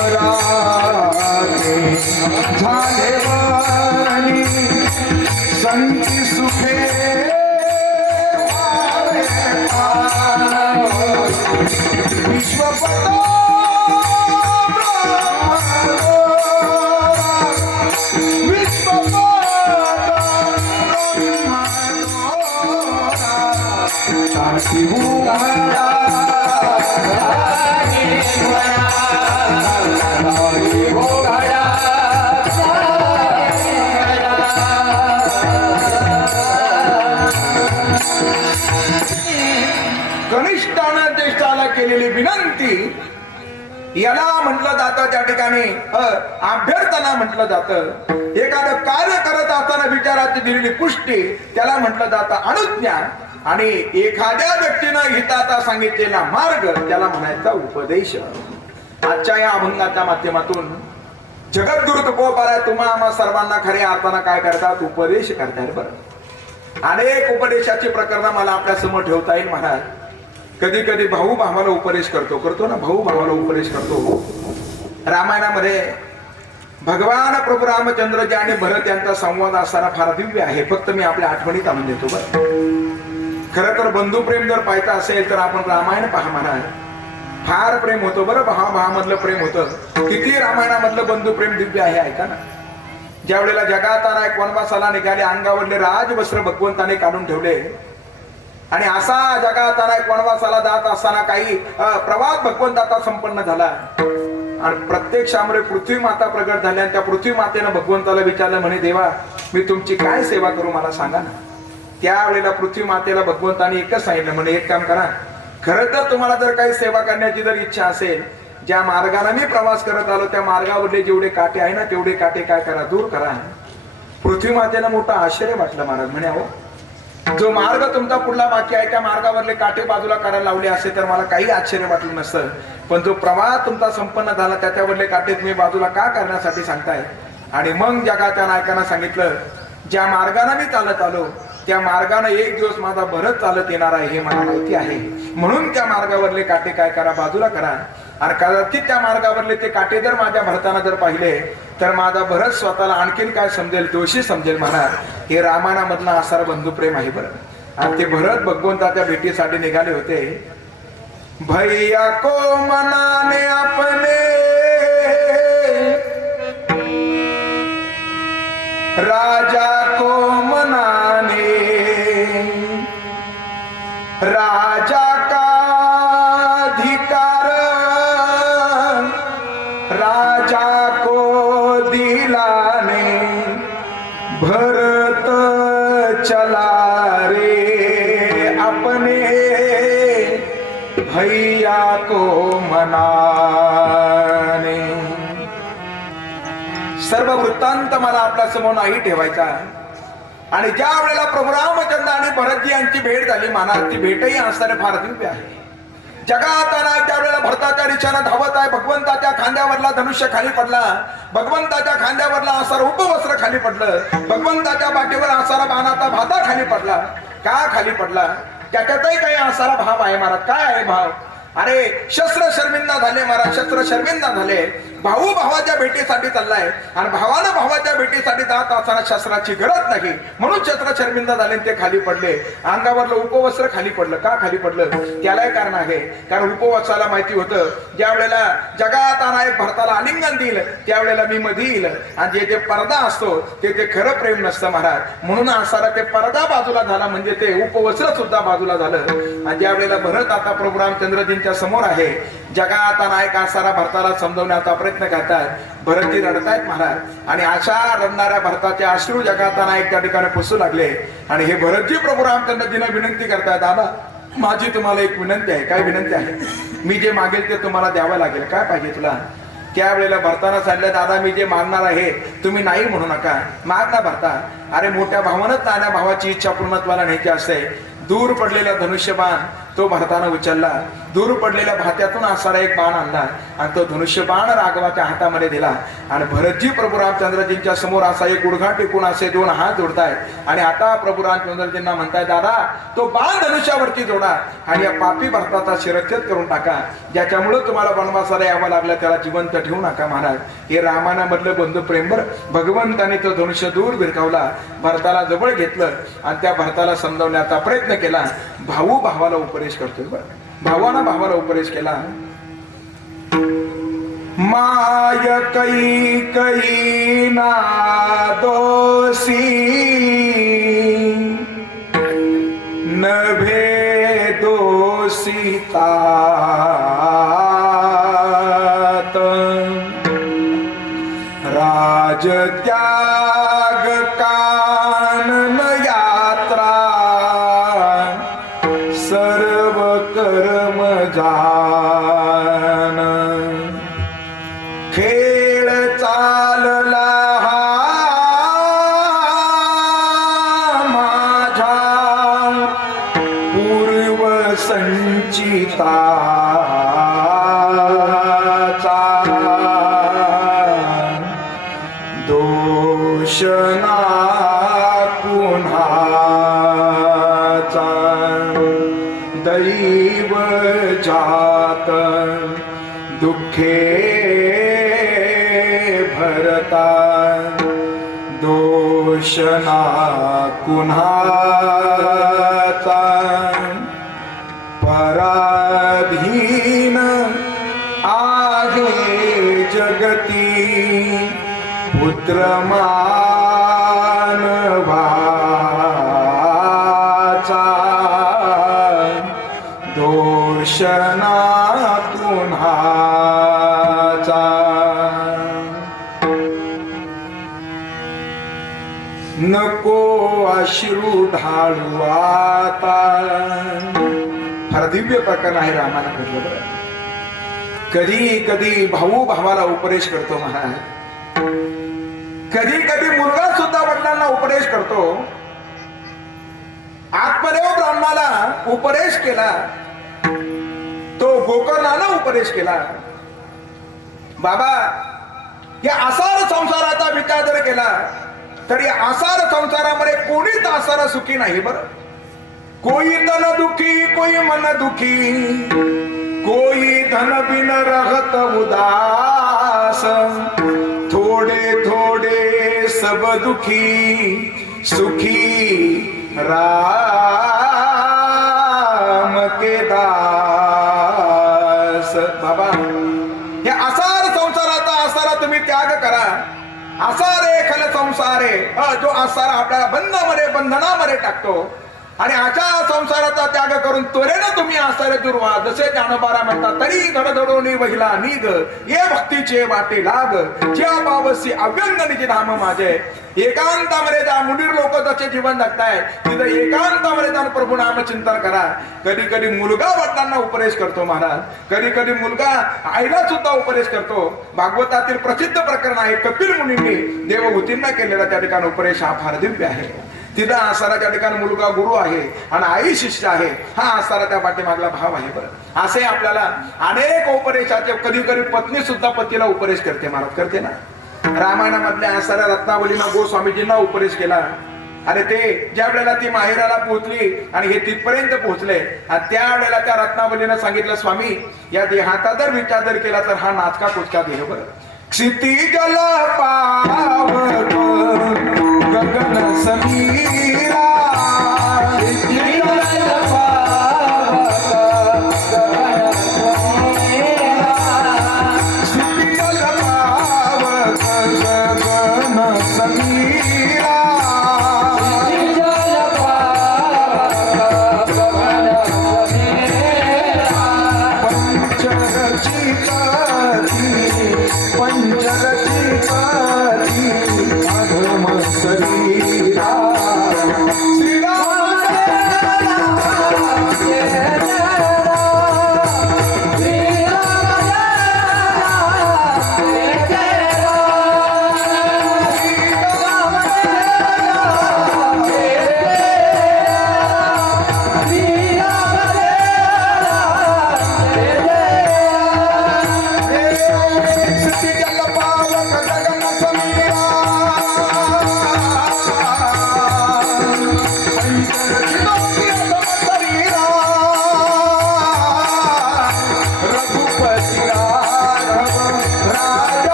विश्वराते झाले वाणी, संती सुखे विश्वपता कनिष्ठानं ज्येष्ठाला केलेली विनंती याला म्हटलं जातं, त्या ठिकाणी अभ्यर्थना म्हटलं जातं. एखादं कार्य करत असताना विचाराची दिलेली पुष्टी त्याला म्हटलं जातं अनुज्ञा. आणि एखाद्या व्यक्तीनं हिताचा सांगितलेला मार्ग त्याला म्हणायचा उपदेश. आजच्या या अभंगाच्या माध्यमातून जगद्गुरु तुकोबाराय तुम्हा आम्हा सर्वांना खऱ्या अर्थानं काय करतात? उपदेश करतायत. बरं, अनेक उपदेशाची प्रकरणं मला आपल्या समोर ठेवता येईल महाराज. कधी कधी भाऊ भावाला उपदेश करतो ना, भाऊ भावाला उपदेश करतो. रामायणामध्ये भगवान प्रभू रामचंद्रजी आणि भरत यांचा संवाद असताना फार दिव्य आहे. फक्त मी आपल्या आठवणीत आणून देतो. बरं, खरं तर बंधुप्रेम जर पाहायचं असेल तर आपण रामायण पहा महाराज. फार प्रेम होतं बरं, भावामधलं प्रेम होतं. किती रामायणामधलं बंधुप्रेम दिव्य आहे, ऐका ना. ज्या वेळेला जगातारा एक वनवासाला निघाले, अंगावरले राजवस्त्र भगवंताने काढून ठेवले आणि असा जगातारा एक वनवासाला जात असताना काही प्रवास भगवंताचा संपन्न झाला आणि प्रत्यक्षामुळे पृथ्वी माता प्रगट झाल्या. आणि त्या पृथ्वी मातेनं भगवंताला विचारलं, म्हणे देवा, मी तुमची काय सेवा करू मला सांगा ना. त्यावेळेला पृथ्वी मातेला भगवंताने एकच सांगितलं, म्हणे एक काम करा, खरं तर तुम्हाला जर काही सेवा करण्याची जर इच्छा असेल, ज्या मार्गाने मी प्रवास करत आलो त्या मार्गावरले जेवढे काटे आहे ना तेवढे काटे काय करा, दूर करा. पृथ्वी मातेला मोठं आश्चर्य वाटलं महाराज. म्हणे अहो, जो मार्ग तुमचा पुढला बाकी आहे त्या मार्गावरले काटे बाजूला करायला लावले असे तर मला काही आश्चर्य वाटलं नसतं, पण जो प्रवास तुमचा संपन्न झाला त्याच्यावरले काटे तुम्ही बाजूला का करण्यासाठी सांगताय. आणि मग जगाच्या नायकांना सांगितलं, ज्या मार्गाने मी चालत आलो त्या मार्गाने एक दिवस माझा भरत चालत येणार आहे हे मला माहिती आहे. म्हणून त्या मार्गावरले काटे काय करा, बाजूला करा. आणि कदाचित त्या मार्गावरले ते काटे जर माझ्या भरताना जर पाहिले तर माझा भरत स्वतःला आणखीन काय समजेल, दोषी समजेल म्हणा. हे रामायणामधला असार बंधू प्रेम आहे बरं. आणि ते भरत भगवंताच्या भेटीसाठी निघाले होते. भैया को मनाने अपने राजा को मनाने, राजा का अधिकार राजा को दिलाने, भरत चला रे अपने भैया को मनाने. सर्व वृत्तांत मला आपल्या समोर नाही ठेवायचा. आणि ज्या वेळेला प्रभू रामचंद्र आणि भरतजी यांची भेट झाली महाराज, ती भेटही असताना फार दिव्य आहे. जगात ज्या वेळेला भरताच्या दिशेनं धावत आहे, भगवंताच्या खांद्यावरला धनुष्य खाली पडला, भगवंताच्या खांद्यावरला असार उपवस्त्र खाली पडलं, भगवंताच्या पाठीवर असारा बाणाचा भाता खाली पडला. का खाली पडला? त्याच्यातही काही असारा भाव आहे महाराज. काय आहे भाव? अरे शस्त्र शर्मिंदा झाले महाराज, शस्त्र शर्मिंदा झाले. भाऊ भावाच्या भेटीसाठी चाललाय आणि भावानं भावाच्या भेटीसाठी जात असताना शस्त्राची गरज नाही म्हणून शस्त्र शर्मिंदा झाले, ते खाली पडले. अंगावरलं उपवस्त्र खाली पडलं. का खाली पडलं? त्यालाही कारण आहे. कारण उपवस्त्राला माहिती होतं ज्या वेळेला जगात एक भरताला आलिंगन देईल त्यावेळेला मी मध्ये येईल. आणि जे जे पडदा असतो ते खरं प्रेम नसतं महाराज. म्हणून असारा ते पडदा बाजूला झाला म्हणजे ते उपवस्त्र सुद्धा बाजूला झालं. आणि ज्या वेळेला भरत आता प्रभू रामचंद्रजींच्या समोर आहे, जगात नायक असारा भरताला समजवण्याचा प्रयत्न करतात. भरतजी रडतायत महाराज. आणि अशा रडणाऱ्या भरताचे अश्रू जगात नायक त्या ठिकाणी पुसू लागले. आणि हे भरतजी प्रभू रामचंद्रजींना विनंती करतायत, दादा माझी तुम्हाला एक विनंती आहे. काय विनंती आहे? मी जे मागेल ते तुम्हाला द्यावं लागेल. काय पाहिजे तुला? त्यावेळेला भरताना सांगितलं, दादा मी जे मागणार आहे तुम्ही नाही म्हणू नका, माग ना भरता. अरे मोठ्या भावानंच नाण्या भावाची इच्छा पूर्णत्वाला न्यायची असते. दूर पडलेला धनुष्यबाण तो भरतानं उचलला. दूर पडलेल्या भात्यातून असारा एक बाण आणला आणि तो धनुष्यबाण राघवाच्या हातामध्ये दिला. आणि भरतजी प्रभू रामचंद्रजींच्या समोर असा एक गुडघा टेकून असे दोन हात जोडताय. आणि आता प्रभू रामचंद्रजींना म्हणताय, दादा तो बाण धनुष्यावरती जोडा आणि या पापी भरताचा शिरच्छेद करून टाका. ज्याच्यामुळे तुम्हाला वनवासाला यावं लागलं त्याला जिवंत ठेवू नका महाराज. हे रामायणामधलं बंधू प्रेमभर भगवंताने तो धनुष्य दूर भिरकावला, भरताला जवळ घेतलं आणि त्या भरताला समजवण्याचा प्रयत्न केला. भाऊ भावाला उपदेश करतोय बरं. भावानं भावाला उपदेश केला. माय कई कई ना दोषी नभे दोषी तात राज त्याग कानन यात्रा सर्व कर्म जान खेळ चालला हा माझा पूर्व संचिताचा दोष ना कुणाचा दैव जात दुःखे भरता दोष ना कुणाचा पराधीन आहे जगती पुत्र मानवाचा दोष ना कुणाचा. नको अश्रू ढाळू आता. फार दिव्य प्रकरण आहे रामायण घडलं बरं. कधी कधी भाऊ भावाला उपदेश करतो महाराज. कधी कधी मुलगा सुद्धा वडिलांना उपदेश करतो. आत्मदेव ब्राह्मणाला उपदेश केला, तो गोकर्णाला उपदेश केला. बाबा या असार संसाराचा विचार जर केला तरी आसार संसारामध्ये कोणीच आसार सुखी नाही बरं. कोई तन दुखी कोई मन दुखी, कोई धन बिन रहत उदास, थोडे थोडे सब दुखी सुखी राम के दास. बाबा हे आसार संसाराचा आसारा तुम्ही त्याग करा. आसारे खल संसारे, जो आसार आपल्याला बंधनामध्ये टाकतो आणि अशा संसाराचा त्याग करून त्वरेनं तुम्ही आसारे दुर्वा. जसे ज्ञानोबारा म्हणतात, तरी धडधडोनी वहिला निघ ये भक्तीचे वाटे लाग, ज्या पावसी अव्यंग निज धाम माझे. एकांतामध्ये जा. मुनीर लोक जसे जीवन जगताय तिथं एकांतामध्ये जाऊन प्रभू नाम चिंतन करा. कधी कधी मुलगा वडिलांना उपदेश करतो महाराज, कधी कधी मुलगा आईला सुद्धा उपदेश करतो. भागवतातील प्रसिद्ध प्रकरण आहे, कपिल मुनींनी देवहूतींना केलेला त्या ठिकाणी उपदेश हा फार दिव्य आहे. तिथं आसाराच्या ठिकाणी मुलगा गुरु आहे आणि आई शिष्य आहे. हा आसारा त्या पाठीमागला भाव आहे. बरं असे आपल्याला अनेक उपदेशाचे, कधी कधी पत्नी सुद्धा पतीला उपदेश करते महाराज, करते ना. रामायणामधल्या आसारा रत्नावलीनं गोस्वामीजींना उपदेश केला आणि ते ज्या वेळेला ती माहेराला पोहोचली आणि हे तिथपर्यंत पोहोचले आणि त्या वेळेला त्या रत्नावलीनं सांगितलं, स्वामी या देहाचा जर विचार जर केला तर हा नाचका कुचका देह. बरं क्षितिजल पावक गगन समीरा, क्षितिजल पावक क्षितिजल पावक गगन समीरा, क्षितिजल पावक गगन समीरा, पंचरचिपती अधम शरीरा.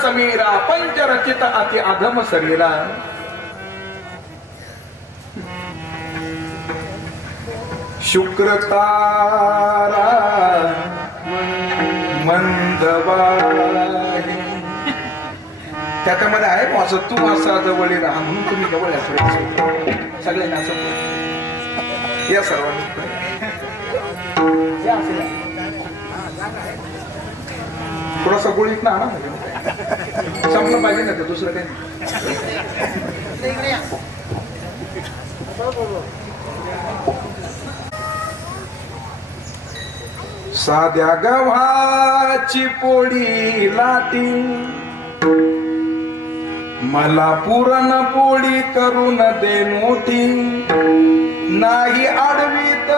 समीरा पंचरचित अति अधम शरीरा. शुक्र तारा मंदवाही. त्याच्यामध्ये आहे असं तू असा जवळ राहा म्हणून तुम्ही जवळ सगळ्यांना असं या सर्वांनी थोडासा गोळीत ना संपलं पाहिजे ना, ते दुसरं काही. साध्या गव्हाची पोळी लाटी, मला पुरण पोळी करून दे मोठी, नाही आडवीत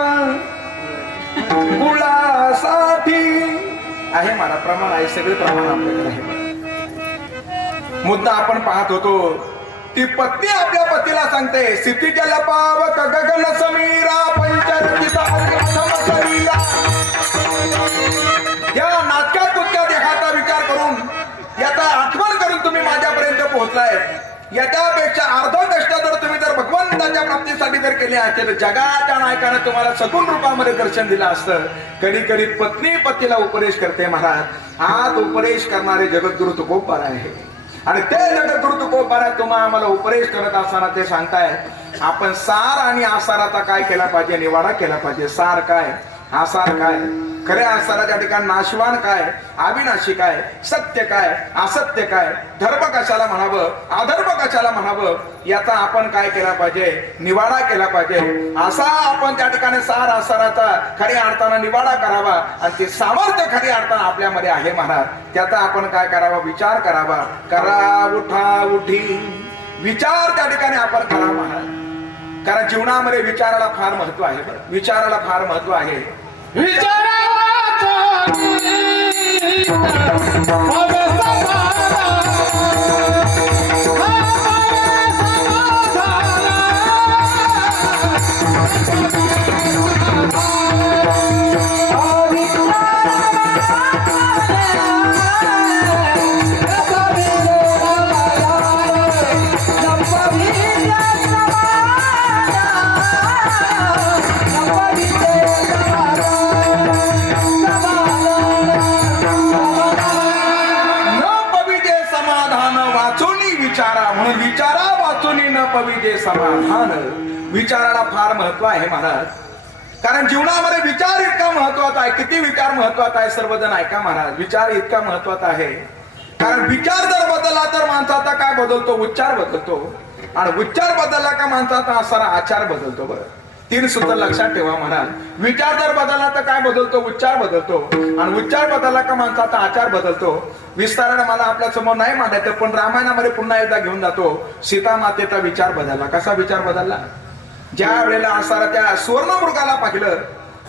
गुळासाठी. आहे मला प्रमाण आहे, सगळे प्रमाण आपल्याकडे आहे. मुद्दा आपण पाहत होतो, ती पत्नी आपल्या पतीला सांगते, क्षितिजल पावक गगन समीरा पंचरचित अधम शरीरा. या नाटक्या कुटक्या देहाचा विचार करून, याचा आठवण करून तुम्ही माझ्यापर्यंत पोहोचलाय. याच्यापेक्षा अर्ध कष्ट जर तुम्ही जर भगवंताच्या प्राप्तीसाठी जर केले असते तर जगाच्या नायकाने तुम्हाला सगुण रूपामध्ये दर्शन दिलं असतं. कधी कधी पत्नी पतीला उपदेश करते महाराज. आज उपदेश करणारे जगद्गुरु तुकोबार आहे आणि ते जगद्गुरु तुकोबार तुम्हाला आम्हाला उपदेश करत असताना ते सांगताय, आपण सार आणि आसाराचा काय केला पाहिजे, निवाडा केला पाहिजे. सार काय, आसार काय. खऱ्या असताना त्या ठिकाणी नाशवान काय, अविनाशी काय, सत्य काय, असत्य काय, धर्म कशाला म्हणावं, अधर्म कशाला म्हणावं, याचा आपण काय केला पाहिजे, निवाडा केला पाहिजे. असा आपण त्या ठिकाणी सार आसाराचा खऱ्या अर्थानं निवाडा करावा आणि ते सामर्थ्य खऱ्या अर्थानं आपल्यामध्ये आहे महाराज. त्याचा आपण काय करावा, विचार करावा. करा उठा उठी विचार त्या ठिकाणी आपण करा महाराज. कारण जीवनामध्ये विचाराला फार महत्व आहे. विचाराला फार महत्व आहे. म्हणून विचारा वाचूनी न पविजे समाधान. विचाराला फार महत्व आहे महाराज. कारण जीवनामध्ये विचार इतका महत्वाचा आहे. किती विचार महत्वाचा आहे सर्वजण ऐका महाराज. विचार इतका महत्वाचा आहे कारण विचार जर बदलला तर माणसाचा काय बदलतो, उच्चार बदलतो. आणि उच्चार बदलला का माणसाचा असणारा आचार बदलतो. बरं, 3 सूत्र लक्षात ठेवा महाराज. विचार जर बदलला तर काय बदलतो, उच्चार बदलतो. आणि उच्चार बदलला का माणसाचा आचार बदलतो. विस्ताराने मला आपल्या समोर नाही मांडायचं, पण रामायणामध्ये पुन्हा एकदा घेऊन जातो. सीता मातेचा विचार बदलला. कसा विचार बदलला, ज्या वेळेला असणारा त्या सुवर्णमृगाला पाहिलं,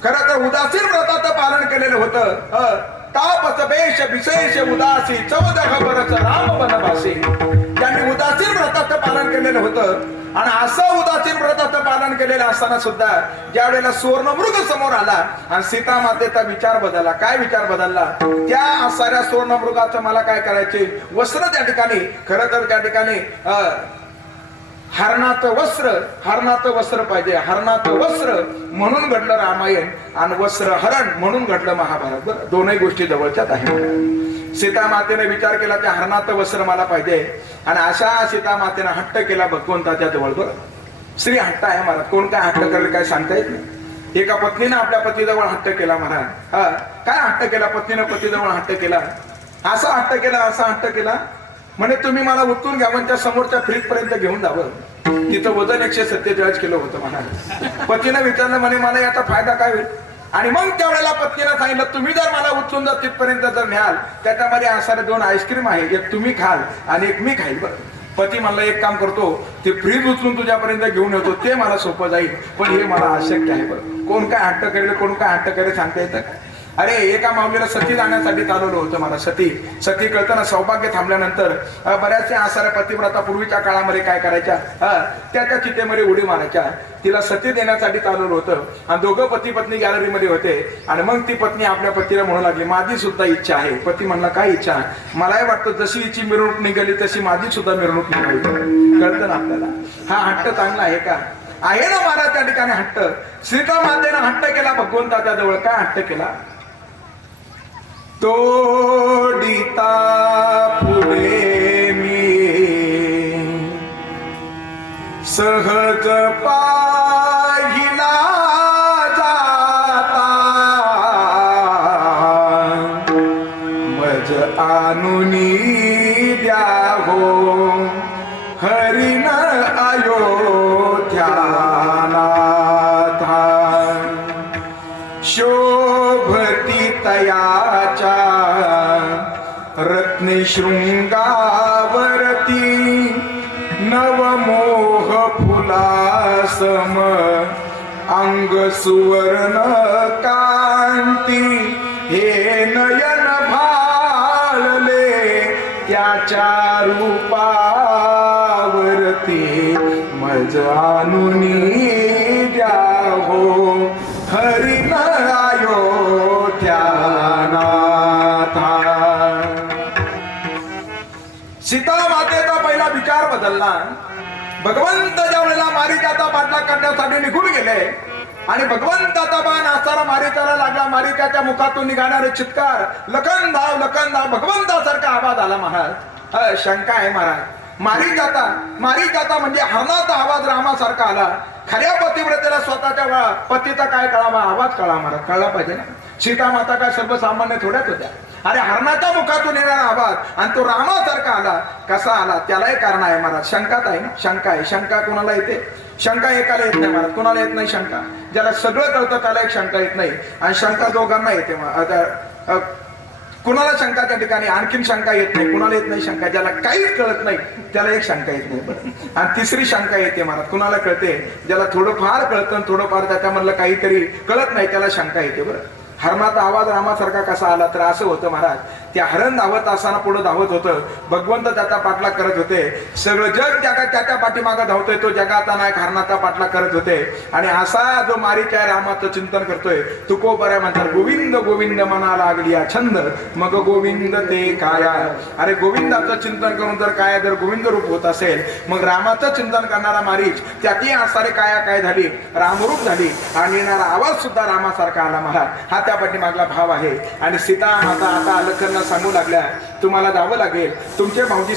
खरं तर उदासीन व्रताचं पालन केलेलं होतं. तापसपेश विशेष उदासी 14 बरस राम वनवासी. त्यांनी उदासीन व्रताचं पालन केलेलं होतं. आणि असं उदासीन व्रताचं पालन केलेलं असताना सुद्धा ज्या वेळेला सुवर्णमृग समोर आला आणि सीता मातेचा विचार बदलला. काय विचार बदलला, त्या साऱ्या सुवर्णमृगाचं मला काय करायचे, वस्त्र त्या ठिकाणी, खरं तर त्या ठिकाणी हरणाचं वस्त्र पाहिजे. हरणाचं वस्त्र म्हणून घडलं रामायण आणि वस्त्र हरण म्हणून घडलं महाभारत. बरं, दोनही गोष्टी जवळच्याच आहे. सीता मातेने विचार केला त्या हरणाचं वस्त्र मला पाहिजे आणि अशा सीता मातेने हट्ट केला भगवंताच्या जवळ. बरं, स्त्री हट्ट आहे महाराज. कोण काय हट्ट करेल काय सांगता येत नाही. एका पत्नीने आपल्या पतीजवळ हट्ट केला महाराज. काय हट्ट केला पत्नीने, पतीजवळ हट्ट केला. असा हट्ट केला म्हणे तुम्ही मला उचलून घ्या त्या समोरच्या फ्रीज पर्यंत घेऊन जावं. तिथं वजन 147 किलो होतं महाराज. पतीने विचारलं म्हणे मला याचा फायदा काय होईल. आणि मग त्यावेळेला पत्नीला सांगितलं तुम्ही जर मला उचलून जर तिथपर्यंत जर न्याल, त्याच्यामध्ये असणारे 2 आईस्क्रीम आहे, एक तुम्ही खाल आणि एक मी खाईल. बरं, पती म्हणलं एक काम करतो, ते फ्रीज उचलून तुझ्यापर्यंत घेऊन येतो, ते मला सोपं जाईल, पण हे मला अशक्य आहे. बरं, कोण काय हट्ट करेल, कोण काय हट्ट करेल सांगता येतं का. अरे एका माऊलीला सती जाण्यासाठी चालवलं होतं मला. सती कळताना सौभाग्य थांबल्यानंतर बऱ्याचशा असणाऱ्या पतिव्रता पूर्वीच्या काळामध्ये काय करायच्या, त्याच्या चितेमध्ये उडी मारायच्या. तिला सती देण्यासाठी चालवलं होतं आणि दोघं पती पत्नी गॅलरीमध्ये होते. आणि मग ती पत्नी आपल्या पतीला म्हणू लागली माझी सुद्धा इच्छा आहे. पती म्हणला काय इच्छा, मलाही वाटतं जशी हिची मिरवणूक निघाली तशी माझी सुद्धा मिरवणूक निघाली. कळतं ना आपल्याला, हा हट्ट चांगला आहे का, आहे ना महाराज त्या ठिकाणी हट्ट. सीता मातेनं हट्ट केला भगवंताच्या जवळ. काय हट्ट केला, तोडिता फुले मी सहज पाहिला जाता मज आणुनी द्यावो हरिण अयोध्या शोभती तयाच्या रत्ने शृंगावरती नवमोह फुलासम अंग सुवर्ण कांती हे नयन भाळले त्याच्या रूपावरती मज आणुनी द्यावो हरिण अयोध्या नाथा. सीता मातेचा पहिला विचार बदलला. भगवंत ज्या वेळेला मारीचाचा बाटला करण्यासाठी निघून गेले आणि भगवंताचा बाण असताना मारीचाला लागला. मारीचाच्या मुखातून निघाणारे चित्कार लखन धाव भगवंतासारखा आवाज आला महाराज. शंका आहे महाराज, मारी जाता म्हणजे हरणाचा आवाज रामासारखा आला. खऱ्या पतिव्रतेला स्वतःच्या पतीचा काय कळावा, आवाज कळला पाहिजे ना. सीता माता काय सर्वसामान्य थोड्याच होत्या. अरे हरणाच्या मुखातून येणारा आवाज आणि तो रामासारखा आला. कसा आला त्यालाही कारण आहे महाराज. शंकाच आहे ना, शंका आहे. शंका कोणाला येते? शंका एकाला येत नाही महाराज. कोणाला येत नाही शंका? ज्याला सगळं कळतं त्याला एक शंका येत नाही, आणि शंका दोघांना येते. कुणाला शंका त्या ठिकाणी आणखीन शंका येत नाही. कुणाला येत नाही शंका? ज्याला काहीच कळत नाही त्याला एक शंका येत नाही. बरं, आणि तिसरी शंका येते महाराज. कुणाला कळते? ज्याला थोडंफार कळतं आणि थोडंफार त्याच्यामधलं काहीतरी कळत नाही त्याला शंका येते. बरं, हरणाचा आवाज रामासारखा कसा आला? तर असं होतं महाराज, त्या हरण धावत असताना पुढे धावत होतं. भगवंत त्याचा पाठलाग करत होते. सगळं जग त्याच्या पाठीमागे धावतोय. तो जगाचा नायक हरणाचा पाठलाग करत होते. आणि असा जो मारीच आहे रामाचं चिंतन करतोय. तुकोबऱ्या म्हणतात गोविंद गोविंद मना लागली छंद, मग गोविंद ते काया. अरे गोविंदाचं चिंतन करून जर काय जर गोविंद रूप होत असेल, मग रामाचं चिंतन करणारा मारीच त्यातही असारे काया काय झाली, रामरूप झाली. आणि येणारा आवाज सुद्धा रामासारखा आला महाराज. हा त्या पाठीमागला भाव आहे. आणि सीता माता आता लखनला सांगू लागल्या, तुम्हाला जावं लागेल. तुमचे भाऊजी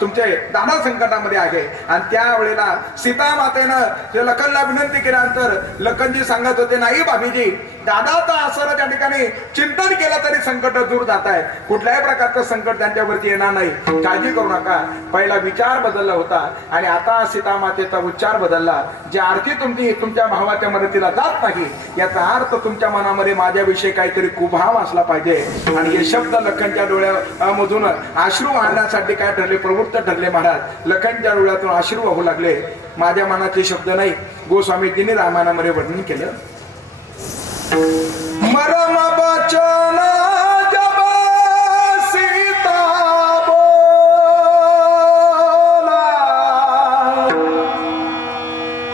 तुमचे दादा संकटामध्ये आहे. आणि त्यावेळेला सीता मातेनं लखनला विनंती केल्यानंतर लखनजी सांगत होते, नाही भाभीजी, दादाचा असं त्या ठिकाणी चिंतन केलं तरी संकट दूर जात आहे. कुठल्याही प्रकारचं संकट त्यांच्यावरती येणार नाही, काळजी करू नका. पहिला विचार बदलला होता आणि आता सीता मातेचा उच्चार बदलला. जी आरती तुमच्या भावाच्या मदतीला जात नाही, याचा अर्थ तुमच्या मनामध्ये माझ्याविषयी काहीतरी कुभाव असला पाहिजे. आणि हे शब्द लखनच्या डोळ्यामधून अश्रू आणण्यासाठी काय ठरले, प्रवृत्त ठरले महाराज. लखनच्या डोळ्यातून अश्रू वाहू लागले. माझ्या मनाचे शब्द नाही, गोस्वामीजींनी रामायणामध्ये वर्णन केलं. मरम बचन जब सीता बोला,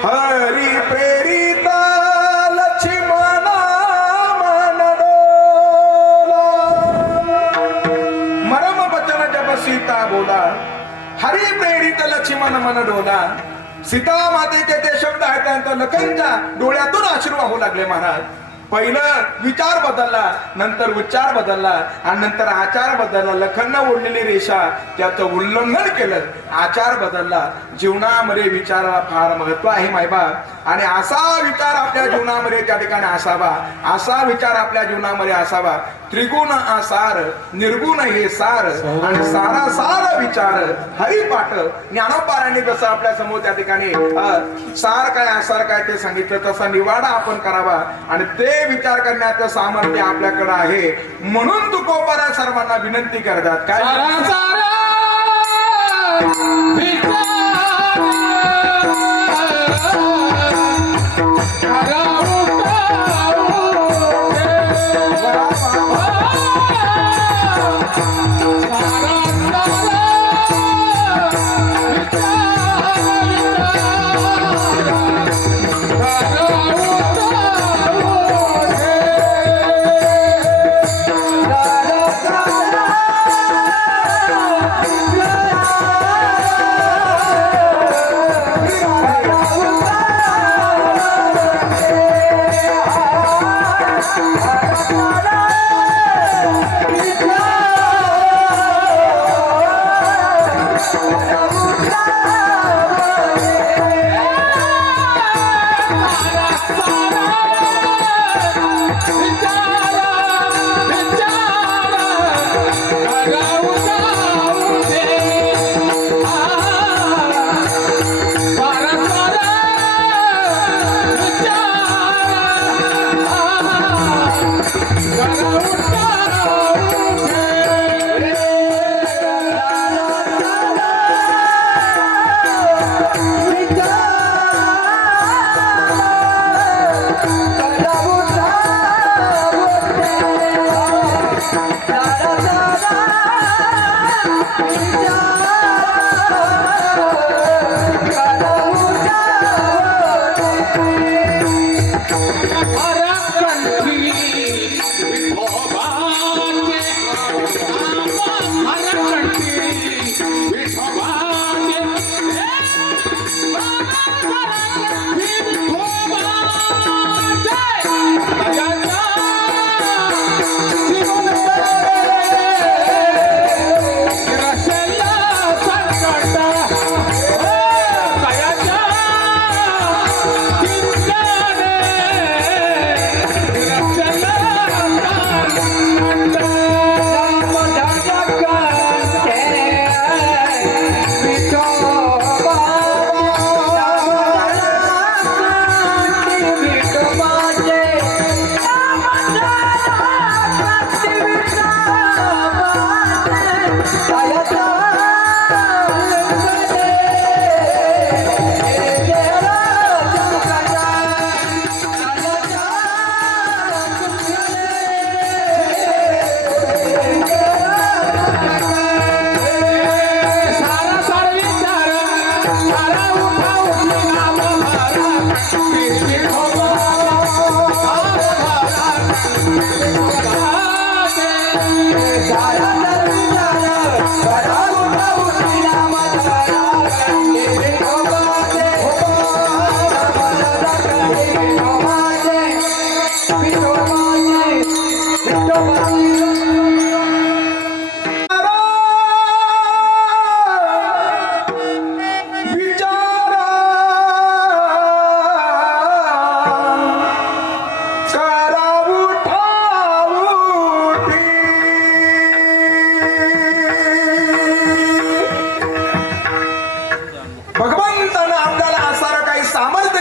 हरि प्रेरित लक्ष्मण मन डोला. मरम बचन जब सीता बोला, हरि प्रेरित लक्ष्मण मन डोला. सीता मातेचे ते शब्द आहेत, त्यानंतर लखनच्या डोळ्यातून अश्रू वाहू लागले महाराज. पहिलं विचार बदलला, नंतर उच्चार बदलला, आणि नंतर आचार बदलला. लखननं ओढलेली रेषा त्याचं उल्लंघन केलं, आचार बदलला. जीवनामध्ये विचाराला फार महत्व आहे मायबाप. आणि असा विचार आपल्या जीवनामध्ये त्या ठिकाणी असावा, असा विचार आपल्या जीवनामध्ये असावा. त्रिगुण आसार, निर्गुण हे सार, आणि सारा सार विचार हरिपाठ. ज्ञानोबारांनी जसं आपल्या समोर त्या ठिकाणी सार काय आसार काय ते सांगितलं, तसा निवाडा आपण करावा. आणि ते विचार करण्याचं सामर्थ्य आपल्याकडे आहे. म्हणून तुकोबारा सर्वांना विनंती करतात काय,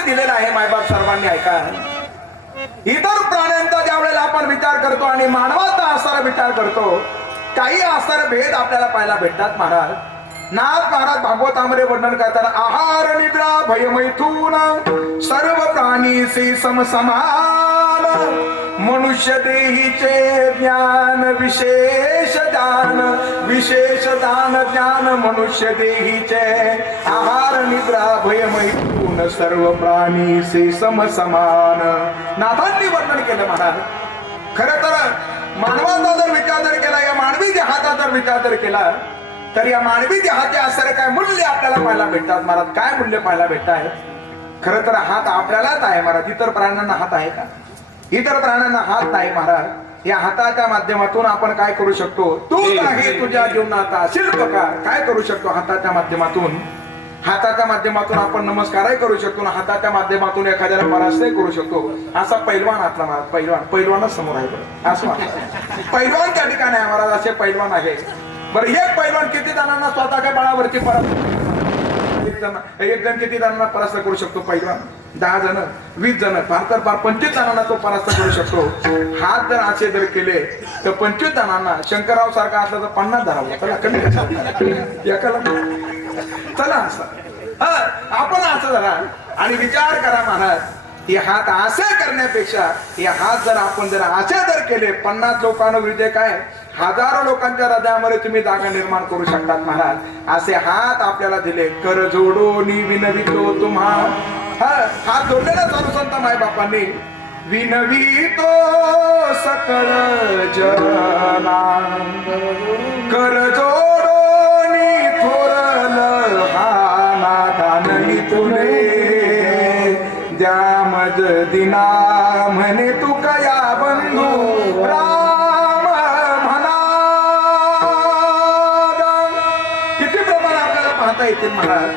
दिलेला आहे मायबाप सर्वांनी ऐका. इतर प्राण्यांचा ज्या वेळेला आपण विचार करतो आणि मानवाचा असणारा विचार करतो, काही असणारे भेद आपल्याला पाहायला भेटतात महाराज. नाथ महाराज भागवतामध्ये वर्णन करताना आहार निद्रा भय मैथून सर्व प्राणीशी समसमान मनुष्य देहीचे ज्ञान विशेष दान ज्ञान मनुष्य देहीचे आहार निद्रा भय मैथून सर्व प्राणीशी समसमान. नाथांनी वर्णन केलं महाराज. खरं तर मानवाचा जर विचार जर केला, या मानवी देहाचा जर विचार जर केला, तर या मानवी देहाचे असणारे काय मूल्य आपल्याला पाहायला भेटतात महाराज. काय मूल्य पाहायला भेटत आहे? खरं तर हात आपल्यालाच आहे महाराज. इतर प्राण्यांना हात आहे का? इतर प्राण्यांना हात नाही महाराज. या हाताच्या माध्यमातून आपण काय करू शकतो? तू आहे तुझ्या जीवनाचा शिल्पकार. काय करू शकतो हाताच्या माध्यमातून? हाताच्या माध्यमातून आपण नमस्कारही करू शकतो, हाताच्या माध्यमातून एखाद्याला परास्तही करू शकतो. असा पैलवान आपला महाराज. पैलवानच समोर आहे बरं. असं पैलवान त्या ठिकाणी आहे महाराज. असे पैलवान आहे बरं. एक पैलवान किती जणांना स्वतःच्या बळावरती एक जण किती जणांना परास्त करू शकतो? पैलवान 10 जण 20 जण फार तर फार 25 जणांना तो परास्त करू शकतो. हात जर असे जर केले तर 25 जणांना. शंकरराव सारखा असला तर 50 धरावं. चला कमी एकाला चला असं आपण असं जरा आणि विचार करा महाराज. हे हात असे करण्यापेक्षा हे हात जर आपण जर असे जर केले, 50 लोकांना विजय काय हजारो लोकांच्या हृदयामध्ये तुम्ही जागा निर्माण करू शकतात महाराज. असे हात आपल्याला दिले. कर जोडोनी विनवितो तुम्हा. हात जोडलेला चालू संत माय बापांनी. विनवितो सकळ जना कर जोडोनी थोरल हाना दानही तुले द्या मज दिना म्हणे तू कया बंधू राम म्हणा. किती प्रमाण आपल्याला पाहता येतील महाराज.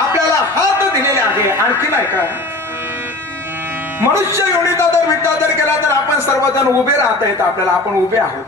आपल्याला हात दिलेले आहे. आणखी नाही का? मनुष्य योनीचा जर विचार जर केला तर आपण सर्वजण उभे राहता येत आपल्याला. आपण उभे आहोत.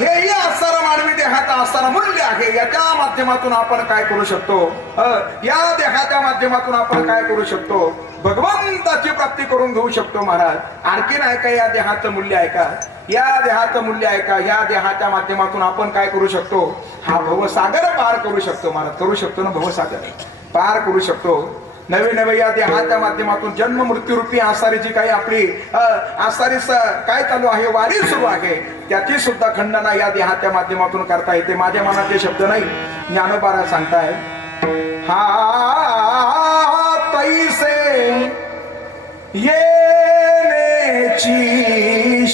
हे असणारा मानवी देहाचा असणारा मूल्य आहे. याच्या माध्यमातून आपण काय करू शकतो? या देहाच्या माध्यमातून आपण काय करू शकतो? भगवंताची प्राप्ती करून घेऊ शकतो महाराज. आणखीन आहे का या देहाचं मूल्य आहे का? या देहाचं मूल्य आहे का? या देहाच्या माध्यमातून आपण काय करू शकतो? हा भवसागर पार करू शकतो महाराज. करू शकतो ना? भवसागर पार करू शकतो. नवे नवे या देहाच्या माध्यमातून जन्म मृत्यू रूपी असणारी जी काही आपली असणारी काय चालू आहे, वारी सुरू आहे, त्याची सुद्धा खंडना या देहाच्या माध्यमातून करता येते. माझ्या मनातले शब्द नाही, ज्ञानोबारा सांगताय. हा तैसे येनेची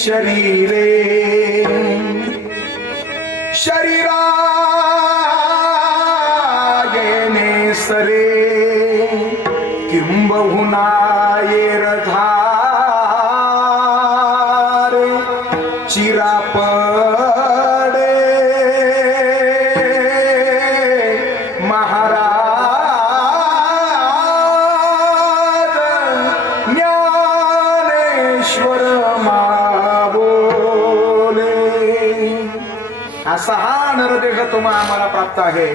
शरीरे शरीरा येणे सरे किंबहुना येरधारे चिरापडे महाराज ज्ञानेश्वर माबोले. असा हा नरदेह तुम्हा आम्हाला प्राप्त आहे.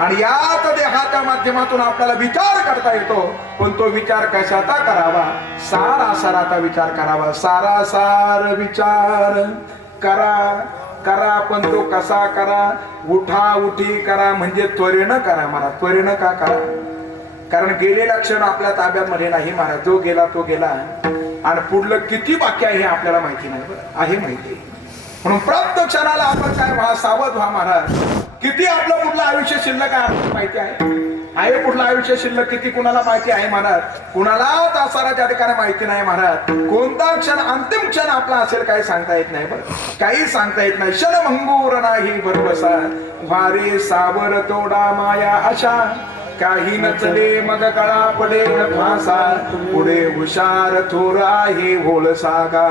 आणि याच देहाच्या माध्यमातून आपल्याला विचार करता येतो, पण तो विचार कशाचा करावा? सारासाराचा विचार करावा. सारासार विचार करा पण तो कसा करा? उठा उठी करा, म्हणजे त्वरेनं करा महाराज. त्वरेनं का करा? कारण गेलेला क्षण आपल्या ताब्यामध्ये नाही महाराज. जो गेला तो गेला, आणि पुढलं किती बाकी आहे हे आपल्याला माहिती नाही. बरं आहे माहिती, म्हणून प्राप्त क्षणाला आपण काय व्हा? सावध व्हा महाराज. किती आपलं पुढलं आयुष्य शिल्लक आहे माहिती आहे पुढलं आयुष्य शिल्लक किती कुणाला माहिती आहे महाराज? कुणालाच आसारा त्या ठिकाणी माहिती नाही महाराज. कोणता क्षण अंतिम क्षण आपला असेल काही सांगता येत नाही. बरं काही सांगता येत नाही. क्षण भंगूर नाही भरवसा, वारे सावर तोडा माया अशा, काही नचले मग कळा पडे फासा, पुढे हुशार थोर आहे भोळ सागा.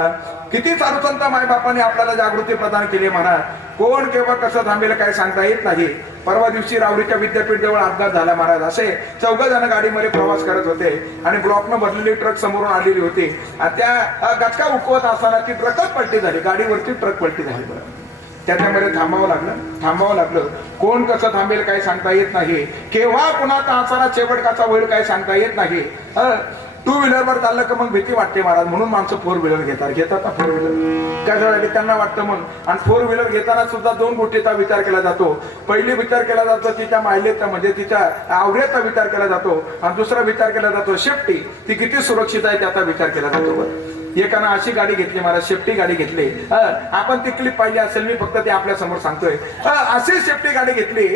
किती साधुसंत मायबापाने आपल्याला जागृती प्रदान केली महाराज. कोण केव्हा कसं थांबेल काही सांगता येत नाही. परवा दिवशी रावरीच्या विद्यापीठ जवळ अपघात झाला महाराज. असे 4 जण गाडीमध्ये प्रवास करत होते आणि ब्लॉकनं भरलेली ट्रक समोरून आलेली होती, आणि त्या गचका उकवत असताना ती ट्रकच पलटी झाली. गाडीवरती ट्रक पलटी झाली. बरं त्याच्यामध्ये थांबावं लागलं. कोण कसं थांबेल काही सांगता येत नाही. केव्हा कुणाचा आसारा शेवटकाचा होईल काही सांगता येत नाही. 2 व्हीलरवर चाललं का मग भीती वाटते महाराज. म्हणून माणसं 4 व्हीलर घेतात 4 व्हीलर कशासाठी? त्यांना वाटतं मग. आणि 4 व्हीलर घेताना सुद्धा 2 गोष्टीचा विचार केला जातो. पहिली विचार केला जातो तिच्या मायलेचा, म्हणजे तिच्या आवरेचा विचार केला जातो, आणि दुसरा विचार केला जातो सेफ्टी, ती किती सुरक्षित आहे त्याचा विचार केला जातो. एकानं अशी गाडी घेतली महाराज, सेफ्टी गाडी घेतली. आपण ती क्लिप पाहिली असेल, मी फक्त ते आपल्या समोर सांगतोय. अशी सेफ्टी गाडी घेतली.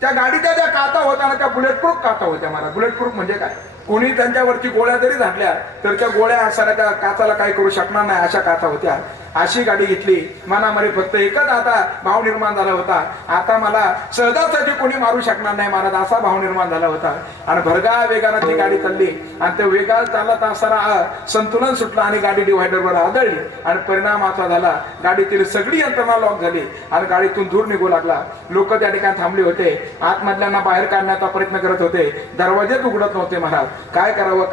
त्या गाडीच्या ज्या काचा होत्या ना, त्या बुलेट प्रूफ काचा होत्या महाराज. बुलेट प्रूफ म्हणजे काय? कोणी त्यांच्यावरती गोळ्या जरी झाडल्या तर त्या गोळ्या असणाऱ्या त्या काचाला काही करू शकणार नाही, अशा काचा होत्या. अशी गाडी घेतली. मनामध्ये फक्त एकच आता भाव निर्माण झाला होता, आता मला सहजासहजी कोणी मारू शकणार नाही महाराज, असा भाव निर्माण झाला होता. आणि भरगा वेगानं ती गाडी चालली, आणि त्या वेगात चालत असताना संतुलन सुटलं आणि गाडी डिव्हायडरवर आदळली. आणि परिणाम असा झाला, गाडीतील सगळी यंत्रणा लॉक झाली आणि गाडीतून धूर निघू लागला. लोक त्या ठिकाणी थांबले होते, आतमधल्यांना बाहेर काढण्याचा प्रयत्न करत होते. दरवाजेच उघडत नव्हते महाराज. काय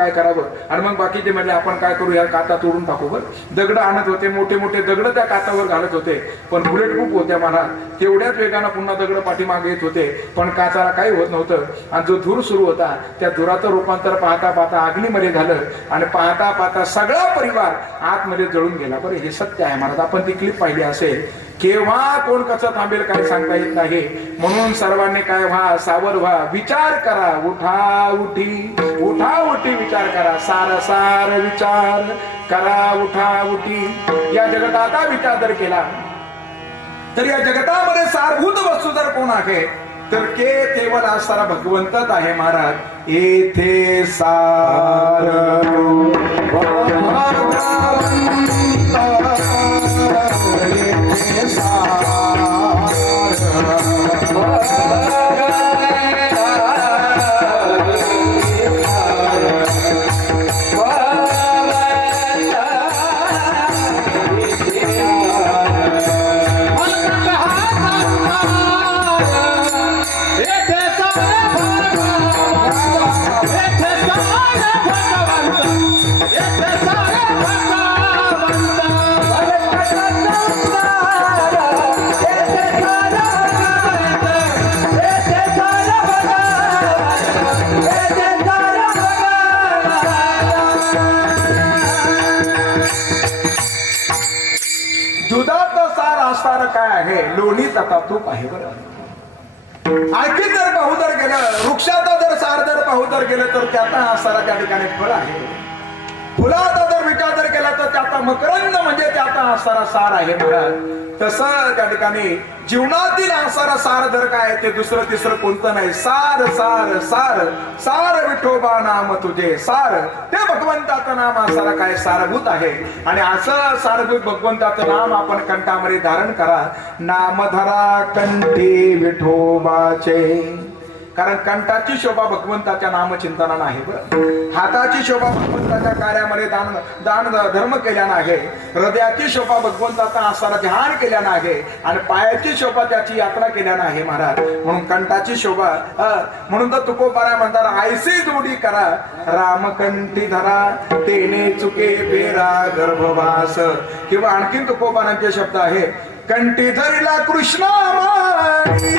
करावं. आणि मग बाकीचे म्हणले आपण काय करू, या काचा तोडून टाकू. बरं दगड आणत होते, मोठे मोठे दगड त्या काचावर घालत होते, पण बुलेट प्रूफ होत्या महाराज. तेवढ्याच वेगानं पुन्हा दगड पाठीमागे येत होते, पण काचाला काही होत नव्हतं. आणि जो धूर सुरू होता त्या धुराचं रूपांतर पाहता पाहता अग्नीमध्ये झालं, आणि पाहता पाहता सगळा परिवार आतमध्ये जळून गेला. बरं हे सत्य आहे महाराज. आपण ती क्लिप पाहिली असेल. केव्हा कोण कसं थांबेल काही सांगता येत नाही. म्हणून सर्वांनी काय व्हा? सावध व्हा. विचार करा. उठा उठी विचार करा. सार विचार करा. उठा उठी. या जगताचा विचार जर केला तर या जगतामध्ये सारभूत वस्तू जर कोण आहे तर केवळ असणारा भगवंतच आहे महाराज. येथे सार काय आहे? लोणीचा तूप आहे. बरं आणखी जर पाहू जर गेलं, वृक्षाचा जर सार जर पाहू जर गेलं तर त्याचा असणारा त्या ठिकाणी फळ आहे. फुलाचा जर विचार जर केला तर त्याचा मकरंद म्हणजे त्याचा असणारा सार आहे महाराज. तसं त्या ठिकाणी जीवनातील असणारा सार जर काय ते दुसरं तिसरं कोणतं नाही. सार सार सार सार विठोबा नाम तुझे सार. ते भगवंताचं नाम असणारा काय सारभूत आहे. आणि असं सारभूत भगवंताचं नाम आपण कंठामध्ये धारण करा. नाम धरा कंठी विठोबाचे. कारण कंठाची शोभा भगवंताच्या नामचिंतनानं आहे. बरं हाताची शोभा भगवंताच्या कार्यामध्ये दान धर्म केल्यानं आहे. हृदयाची शोभा भगवंताचा असणारा ध्यान केल्यानं आहे. आणि पायाची शोभा त्याची यात्रा केल्यानं आहे महाराज. म्हणून कंठाची शोभा म्हणून तर तुकोबारा म्हणतात आयसे जोडी करा रामकंठी धरा तेने चुके फेरा गर्भवास. किंवा आणखीन तुकोबारांचे शब्द आहे कंठी धरिला कृष्ण माई.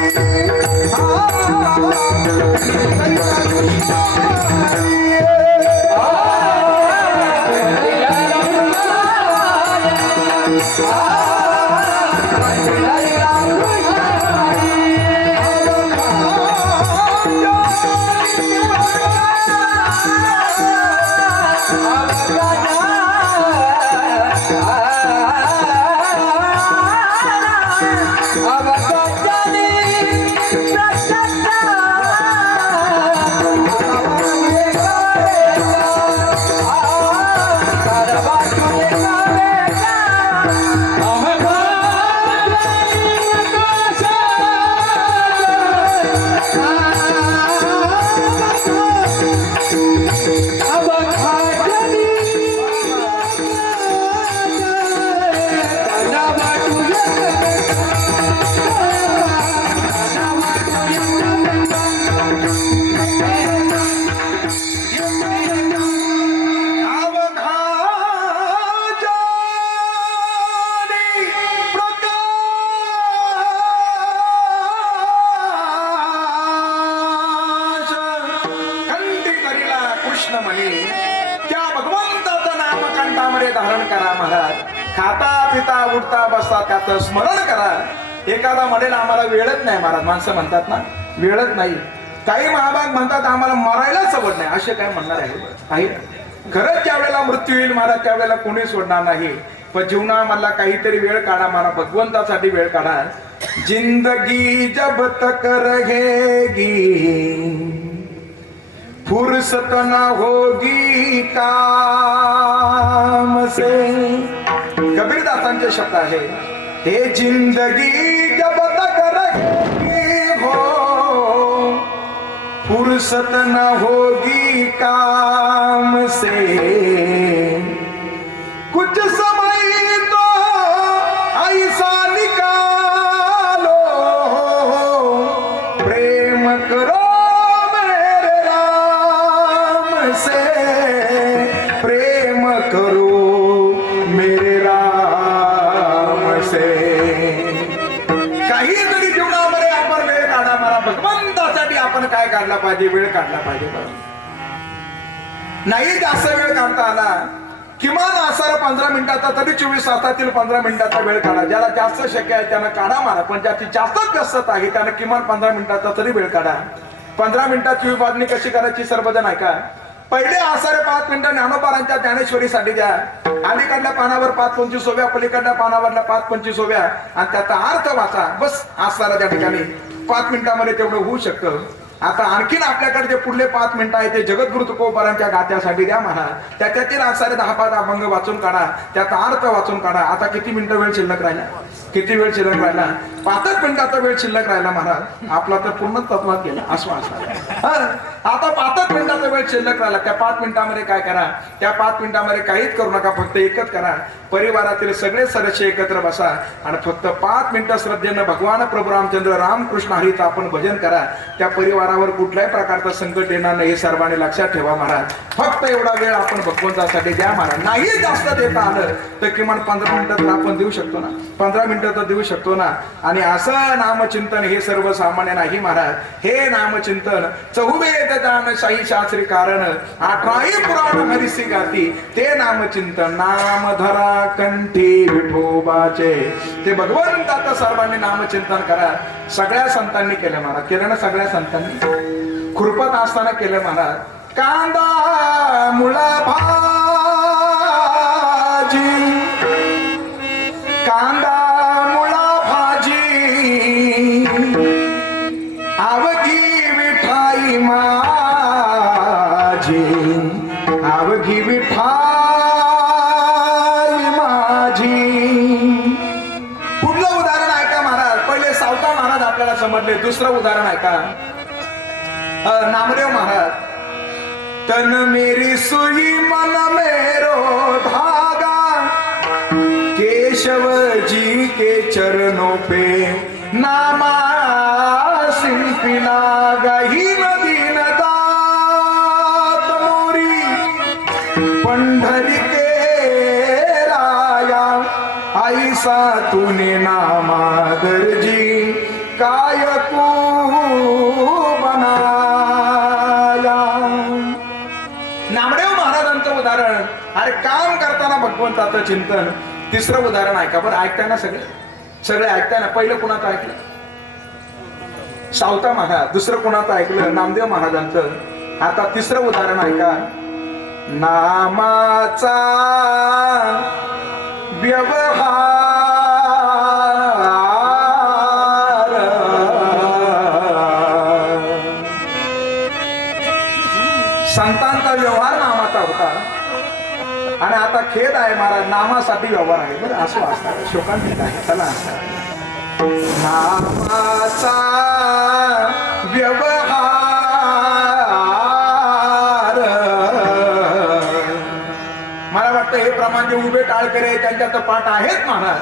धारण करा महाराज. खाता पिता उठता बसता त्याचं स्मरण करा. एखादा म्हणेल आम्हाला वेळच नाही महाराज, माणसं म्हणतात ना वेळच नाही. काही महाभाग म्हणतात आम्हाला मरायला सवड नाही, असे काय म्हणणार आहे? खरंच ज्या वेळेला मृत्यू येईल महाराज त्यावेळेला कोणी सोडणार नाही. पण जीवनामधला काहीतरी वेळ काढा महाराज, भगवंतासाठी वेळ काढा. जिंदगी जब तक रहेगी फुर्सत न होगी काम से. कबीरदासांचे शब्द आहे हे. जिंदगी जब तक रहेगी हो फुर्सत न होगी काम से. कुछ समय तो ऐसा निकालो प्रेम करो प्रेम करो मेरे राम से. काहीतरी जीवनामध्ये आपण वेळ काढा मला. भगवंतासाठी आपण काय काढला पाहिजे? वेळ काढला पाहिजे. नाही जास्त वेळ काढता आला किमान आसार 15 मिनिटाचा तरी 24 तासातील 15 मिनिटाचा वेळ काढा. ज्याला जास्त शक्य आहे त्यानं काढा मारा. पण ज्याची जास्तच व्यस्तता आहे त्यानं किमान 15 मिनिटाचा तरी वेळ काढा. 15 मिनिटाची विभागणी कशी करायची सर्वजण ऐका. पहिले आसारे 5 मिनिटं ज्ञानोबारांच्या ज्ञानेश्वरीसाठी द्या. अलीकडल्या पानावर 5-25 ओव्या, पलीकडल्या पानावरला 5-25 ओव्या आणि त्याचा अर्थ वाचा. बस आसारा त्या ठिकाणी 5 मिनिटांमध्ये तेवढं होऊ शकतं. आता आणखीन आपल्याकडे जे पुढले 5 मिनिटं आहे ते जगद्गुरु तुकोबारांच्या गात्यासाठी द्या महाराज. त्याच्यातील आसारे 10-5 अभंग वाचून काढा, त्याचा अर्थ वाचून काढा. आता किती मिनिटं वेळ शिल्लक राहिला? किती वेळ शिल्लक राहिला? 5 मिनिटाचा वेळ शिल्लक राहिला महाराज. आपला तर पूर्ण तत्वात गेला असं. आता 5 मिनिटाचा वेळ शिल्लक राहिला. त्या 5 मिनिटांमध्ये काय करा? त्या 5 मिनिटांमध्ये काहीच करू नका. फक्त एकच करा. परिवारातील सगळे सदस्य एकत्र बसा आणि फक्त 5 मिनिटं श्रद्धेनं भगवान प्रभू रामचंद्र रामकृष्ण हरीचं आपण भजन करा. त्या परिवारावर कुठल्याही प्रकारचं संकट येणार नाही हे सर्वांनी लक्षात ठेवा महाराज. फक्त एवढा वेळ आपण भगवंतासाठी द्या महाराज. नाही जास्त देता आलं तर किमान 15 मिनिटं तर आपण देऊ शकतो ना. 15 मिनिटं तर देऊ शकतो ना. आणि असं नामचिंतन हे सर्वसामान्य नाही महाराज. हे नामचिंतन 4वेद जान शाही शास्त्री कारण 18 पुराण हरिसी गाती. ते नामचिंतन नाम धरा कंठी विठोबाचे. ते भगवंताचं सर्वांनी नामचिंतन करा. सगळ्या संतांनी केलं महाराज. केलं ना सगळ्या संतांनी? खुरपत असताना केलं महाराज. कांदा मुळा भाजी, कांदा मुळा भाजी आवघी विठाई माझी, आवघी विठाई माझी. पुढलं उदाहरण ऐका महाराज. पहिले सावता महाराज आपल्याला समजले. दुसरं उदाहरण ऐका. नामदेव महाराज. तन मेरी सुई मन मेरो धागा, केशव जी के चरणों पे नामा शिल्पी गही नदी नदात मोरी. पंढरी के राया आई ऐसा तूने नामा दर्जी काय को बनाया. नामदेव महाराजांचं उदाहरण. अरे काम करताना भगवंताचं चिंतन. तिसरं उदाहरण ऐका बरं. ऐकताना सगळे ऐकताना. पहिलं कुणाचं ऐकलं? सावता महाराज. दुसरं कुणाचं ऐकलं? नामदेव महाराजांचं. आता तिसरं उदाहरण ऐका. नामाचा व्यवहार. संतांचा व्यवहार नामाचा होता. आणि आता खेद आहे महाराज, नामासाठी व्यवहार आहे. बरं असं असणार शोकांतिक आहे. चला नामाचा व्यवहार. मला वाटतं हे प्रमाण जे उभे टाळकरे त्यांच्यात पाठ आहेत महाराज,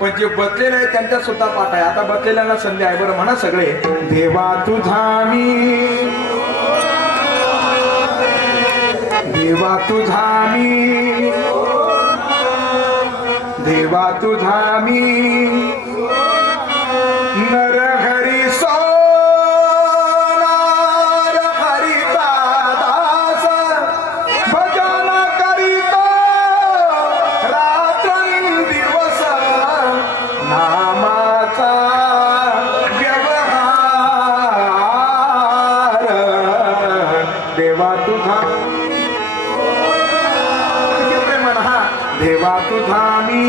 पण जे बसलेले आहेत त्यांच्यात सुद्धा पाठ आहे. आता बसलेल्यांना संधी आहे. बरं म्हणा सगळे. देवा तुझा मी, देवा तुझा मी, देवा तुझा मी नर हरी सोनार हरिता दास भजन करीतो रात्रंदिवस. नामाचा व्यवहार. देवा तुझा, देवा तुझा मी.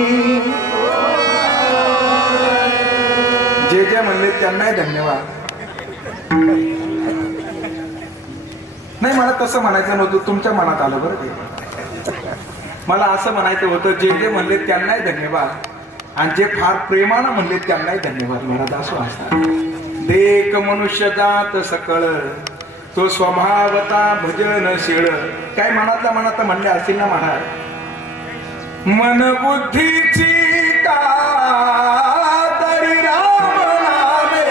जे जे म्हणले त्यांनाही धन्यवाद. नाही मला तसं म्हणायचं नव्हतं, तुमच्या मनात आलं बरं ते. मला असं म्हणायचं होतं जे जे म्हणले त्यांनाही धन्यवाद, आणि जे फार प्रेमानं म्हणले त्यांनाही धन्यवाद. महाराज असं असतात. देख मनुष्य जात सकळ तो स्वभावता भजनशीळ. काय मनातल्या मनात म्हणले असतील ना महाराज. मन बुद्धीची तरी राम नामे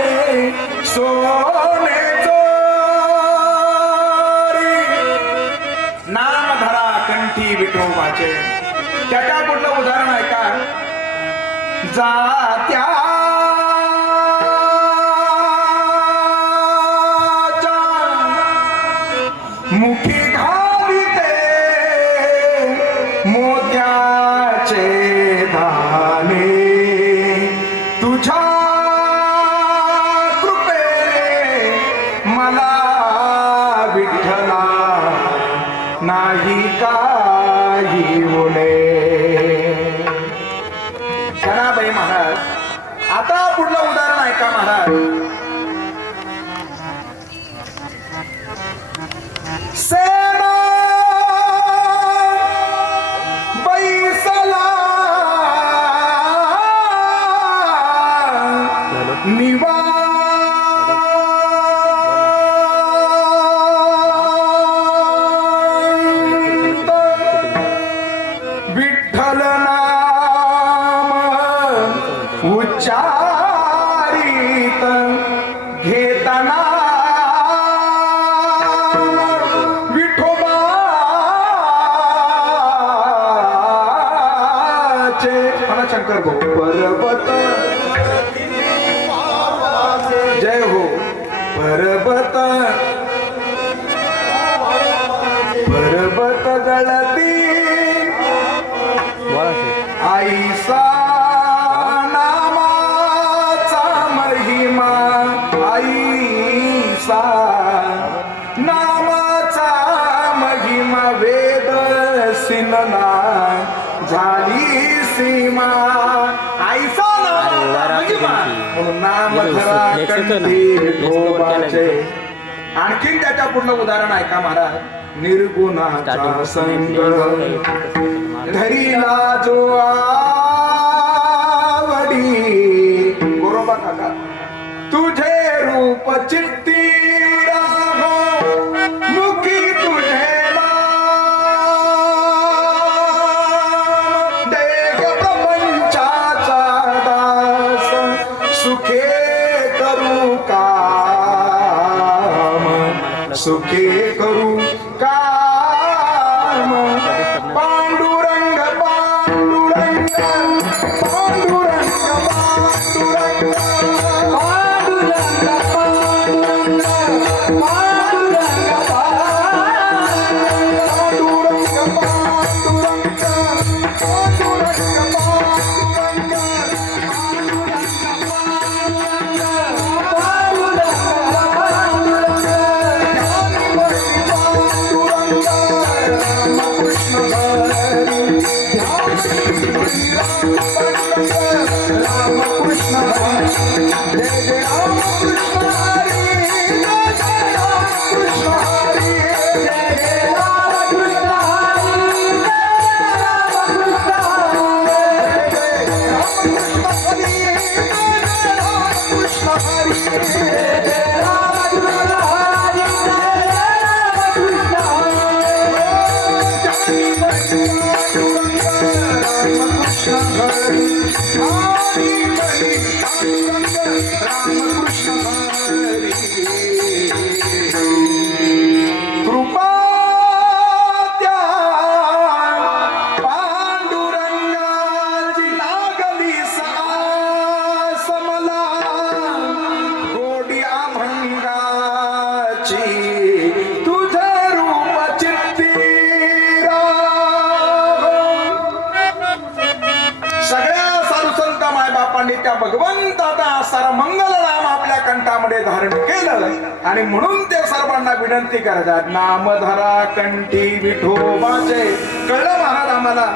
सोने चोरी. नाम धरा कंठी विठोबाचे. त्याच्या पुढलं उदाहरण ऐका. जात्या मुखी घालिते मोत्याचे दाने. तुझ्या कृपेने मला विठ्ठला नाही काही होणे. जनाबाई महाराज. आता पुढलं उदाहरण ऐका महाराज. सेना बैसला निवांत विठ्ठल नाम उच्चारित घेताना शंकर भाऊ. पर्वत जय हो. पर्वत पर्वत जळती आईसा नामाचा महिमा. आईसा नामाचा महिमा. वेद सिनना झाली सीमा. आईसा नामाचा महिमा म्हणून नाम धरा कंठी विठोबाचे. आणखीन त्याच्या पुढलं उदाहरण ऐका महाराज. निर्गुणाचा संग धरीला जो आवडी. गोरोबा काका. तुझे रूप चित्ती राह मुखी तुझे सुखे करू काम. सुखे करू काम. पांडुरंग पांडुरंग पांडुरंग रामकृष्ण हरी जय जय रामकृष्ण हरी जय जय रामकृष्ण हरी जय जय रामकृष्ण हरी रामकृष्ण हरी जय जय रामकृष्ण हरी कृपा त्या पांडुरंगाची लागली सास मला गोडी अभंगाची तुझ रूप चित्तीरा सगळ्या साधुसंत मायबापांनी त्या भगवंताचा सारा मंगल नाम आपल्या कंठामध्ये धारण केलं आणि म्हणून ते सर्वांना विनंती करतात नामधरा कंठी विठोबाचे कळलं महाराज आम्हाला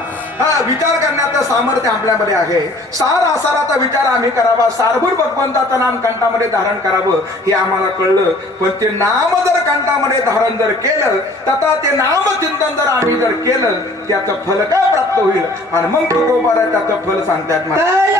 विचार करण्याचं सामर्थ्य आपल्यामध्ये आहे सार आसाराचा विचार आम्ही करावा सारभूर भगवंताचं नाम कंठामध्ये धारण करावं हे आम्हाला कळलं पण ते नाम जर कंठामध्ये धारण जर केलं तथा ते नामचिंतन जर आम्ही जर केलं त्याचं फल काय प्राप्त होईल आणि मग तुकोबाला त्याचं फल सांगतात मला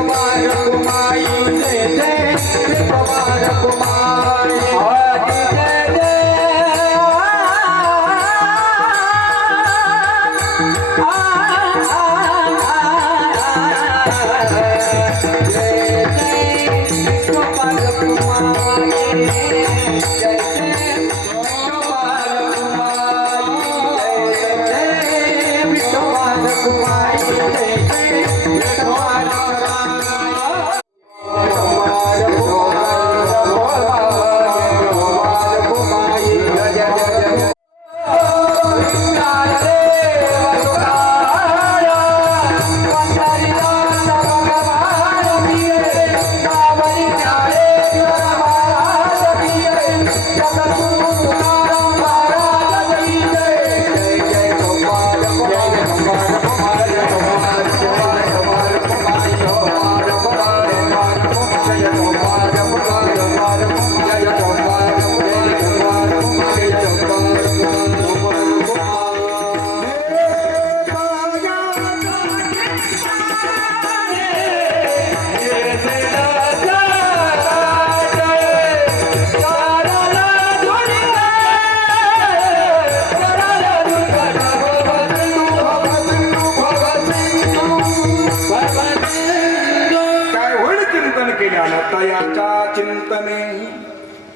विठोबा रखुमाई जय जय विठोबा रखुमाई जय जय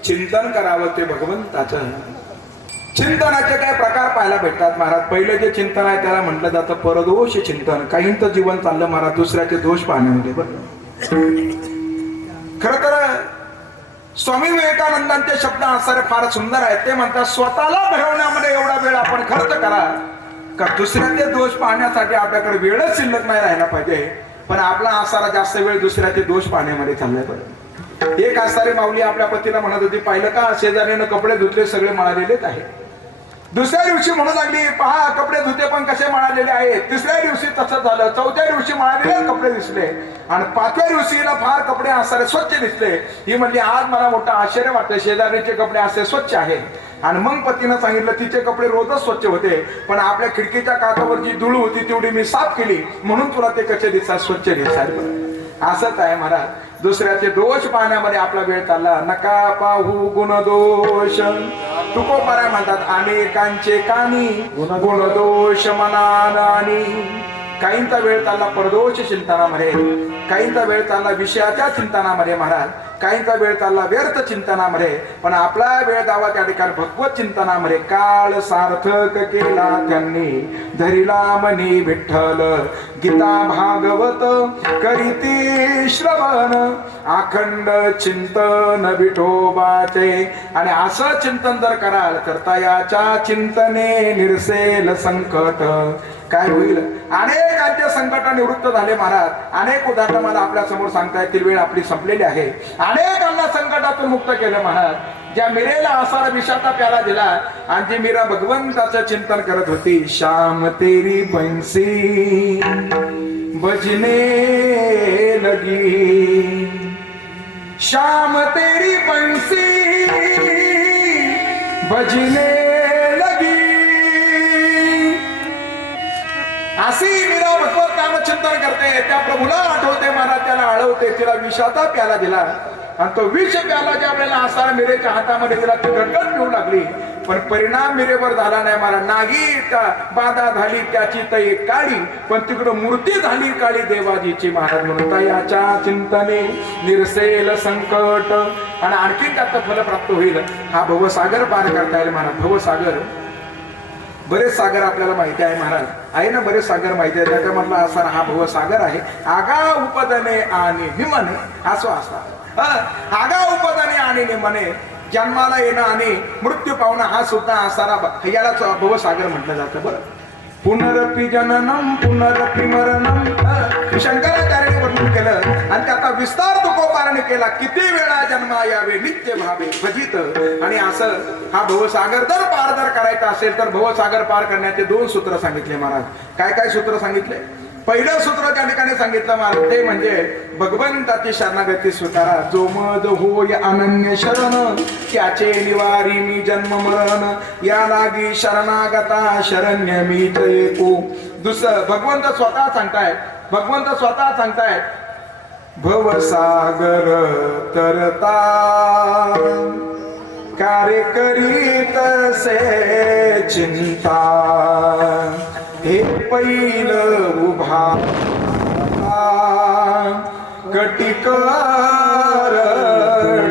चिंतन करावं ते भगवंताचं. चिंतनाचे काय प्रकार पाहायला भेटतात महाराज. पहिलं जे चिंतन आहे त्याला म्हटलं जातं परदोष चिंतन. काहींचं जीवन चाललं महाराज दुसऱ्याचे दोष पाहण्यामध्ये. खर तर स्वामी विवेकानंदांचे शब्द असणारे फार सुंदर आहेत. ते म्हणतात स्वतःला घडवण्यामध्ये एवढा वेळ आपण खर्च करा का दुसऱ्याचे दोष पाहण्यासाठी आपल्याकडे वेळच शिल्लक नाही राहिला पाहिजे. पण आपला असारा जास्त वेळ दुसऱ्याचे दोष पाहण्यामध्ये चाललाय पाहिजे. एक आसारी माऊली आपल्या पतीला म्हणत होती, पाहिलं का शेजारीनं कपडे धुतले सगळे मळालेलेच आहे. दुसऱ्या दिवशी म्हणू लागली, पहा कपडे धुते पण कसे मळालेले आहेत. तिसऱ्या दिवशी तसं झालं. चौथ्या दिवशी मळालेले कपडे दिसले आणि पाचव्या दिवशीला फार कपडे असारे स्वच्छ दिसले. ही म्हणली आज मला मोठं आश्चर्य वाटतं, शेजारीचे कपडे असे स्वच्छ आहेत. आणि मग पतीनं सांगितलं तिचे कपडे रोजच स्वच्छ होते पण आपल्या खिडकीच्या काचावर जी धूळ होती तेवढी मी साफ केली म्हणून तुला ते कसे दिसतात स्वच्छ दिसतात. असंच आहे महाराज. दुसऱ्याचे दोष पाहण्यामध्ये आपला वेळ चालला. नका पाहू गुण दोष. तुकोबाराय म्हणतात अनेकांचे कानी गुण दोष मनानी. काहींचा वेळ चालला परदोष चिंतनामध्ये, काहींचा वेळ चालला विषयाच्या चिंतनामध्ये महाराज, काहींचा वेळ चालला व्यर्थ चिंतनामध्ये. पण आपला वेळ जावा त्या ठिकाणी भगवत चिंतनामध्ये. काळ सार्थक केला त्यांनी धरिला मनी विठ्ठल. गीता भागवत करीती श्रवण अखंड चिंतन विठोबाचे. आणि असं चिंतन जर कराल करता याच्या चिंतने निरसेल संकट. काय होईल? अनेकांचे संकट निवृत्त झाले महाराज. अनेक उदाहरणं मला आपल्या समोर सांगता येतील. वेळ आपली संपलेली आहे. अनेकांना संकटातून मुक्त केलं महाराज. ज्या मीरेला असारा विषाचा प्याला दिला आणि जी मीरा भगवंताचं चिंतन करत होती. श्याम तेरी बंसी बजने लगी, श्याम तेरी बंसी बजने लगी. अशी मीरा भगवत नामचिंतन करते. त्या प्रभूला आठवते महाराज, त्याला आळवते. तिला विषाचा प्याला दिला आणि तो विष प्याला ज्या वेळेला असारा मिरेच्या हातामध्ये दिला ती गटगट पिऊ लागली. पण परिणाम मिरेवर झाला नाही महाराज. नागी बाधा झाली त्याची तई काळी पण तिकडं मूर्ती झाली काळी देवाजीची महाराज. म्हणून याच्या चिंतने निरसेल संकट. आणि आणखी त्याचं फल प्राप्त होईल. हा भवसागर पार करता येईल महाराज. भवसागर बरेच सागर आपल्याला माहिती आहे महाराज. आहे ना बरेच सागर माहिती आहे. त्याच्यामधला असा हा भवसागर आहे. आगा उपदने आणि निमने असो असा. आगा उपदने आणि निमने जन्माला येणं आणि मृत्यू पावणं हा सुद्धा असारा यालाच भवसागर म्हटलं जातं. बरं पुनरपि जननम पुनरपि मरणम शंकराचार्याने वर्णन केलं आणि त्याचा विस्तार तुकोबाराने केला. किती वेळा जन्मा यावे नित्य भावे भजित. आणि असं हा भवसागर जर पार जर करायचा असेल तर भवसागर पार करण्याचे 2 सूत्र सांगितले महाराज. काय काय सूत्र सांगितले? पहिलं सूत्र त्या ठिकाणी सांगितलं महाराज ते म्हणजे भगवंताची शरणागती स्वीकारा. जो मज होय अनन्य शरण त्याचे निवारी मी जन्म मरण. या लागी शरणागता शरण्य मी एको. दुसरं भगवंत स्वतः सांगतायत. भगवंत स्वतः सांगतायत भवसागर तरता कार्य करीत से चिंता हे पैल उभा कटिकर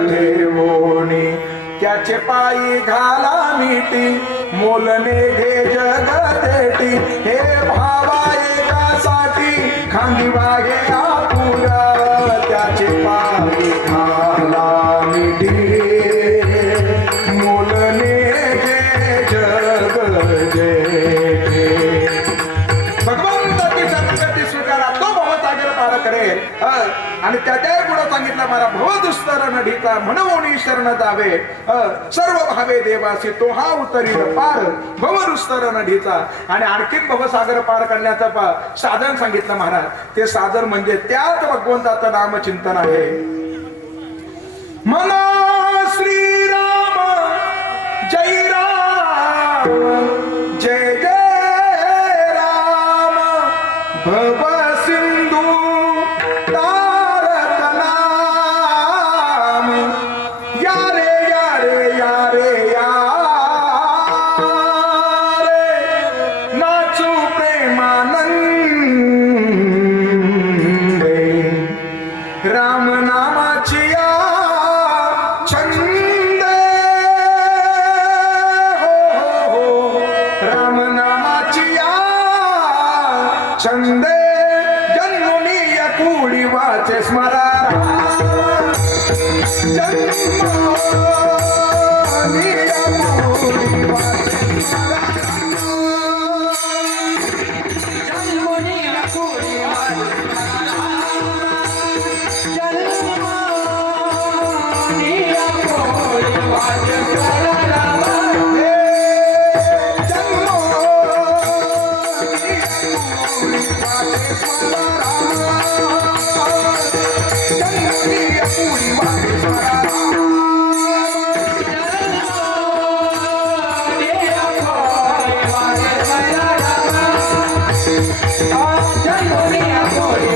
ठेवोनी त्याचे पायी घाला मिठी मोलने घे जग देठी हे भावा एकासाठी खांदी वागे आपुला त्याचे पायी घाला मिठी मोलने घे जग देठी भगवंताची संकटी स्वीकारा तो भवसागर पार करेल आणि त्याच्या पुढे सांगितलं मला भवदुस्तर नढीचा म्हणून शरण जावे सर्व भावे देवासी तो हा उतरील पार भवदुस्तर नढीचा. आणि आणखीन भवसागर पार करण्याचं साधन सांगितलं महाराज. ते साधन म्हणजे त्याच भगवंताचं नामचिंतन आहे. मना श्रीराम जय राम जय जय राम भव सिंधू तारक नाम या रे या रे या रे या रे नाचू प्रेमानंदे राम नामाची या छंद हो राम नामाची या छंद जन्मुनी या कुळी वाचे स्मरा जन्मुनी या कुळी वाचे जन्मुनी या कुळी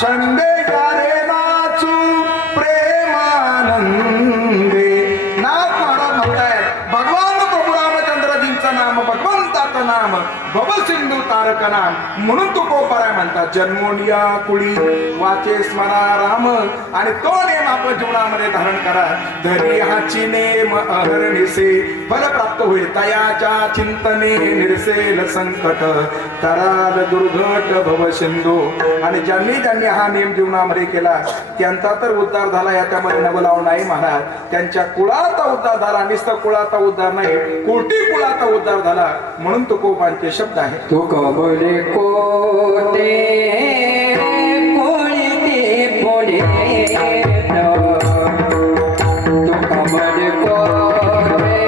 छंदे गारे नाचू प्रेमानंदे. नाथ महाराज म्हणतायत भगवान प्रभू रामचंद्रजींचं नाम भगवंताचं नाम भवसिंधू तारक नाम म्हणून तू कोपराय म्हणतात. जन्मोनिया कुळी वाचे स्मरा राम आणि तो नेम आपण जीवनामध्ये धारण करा. धरी हाची नेम अहर्निसे फल प्राप्त होईल. तयाच्या चिंतने निरसेल संकट तराल दुर्घट भव सिंधू. आणि ज्यांनी ज्यांनी हा नेम जीवनामध्ये केला त्यांचा तर उद्धार झाला याच्यामध्ये नवलाव नाही महाराज. त्यांच्या कुळाचा उद्धार झाला. नुसता कुळाचा उद्धार नाही कोटी कुळाचा उद्धार झाला. म्हणून तुकोबांचे शब्द आहेत. तुकोबले कोटे कोळीते बोले तुकोबले कोटे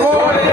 कोळे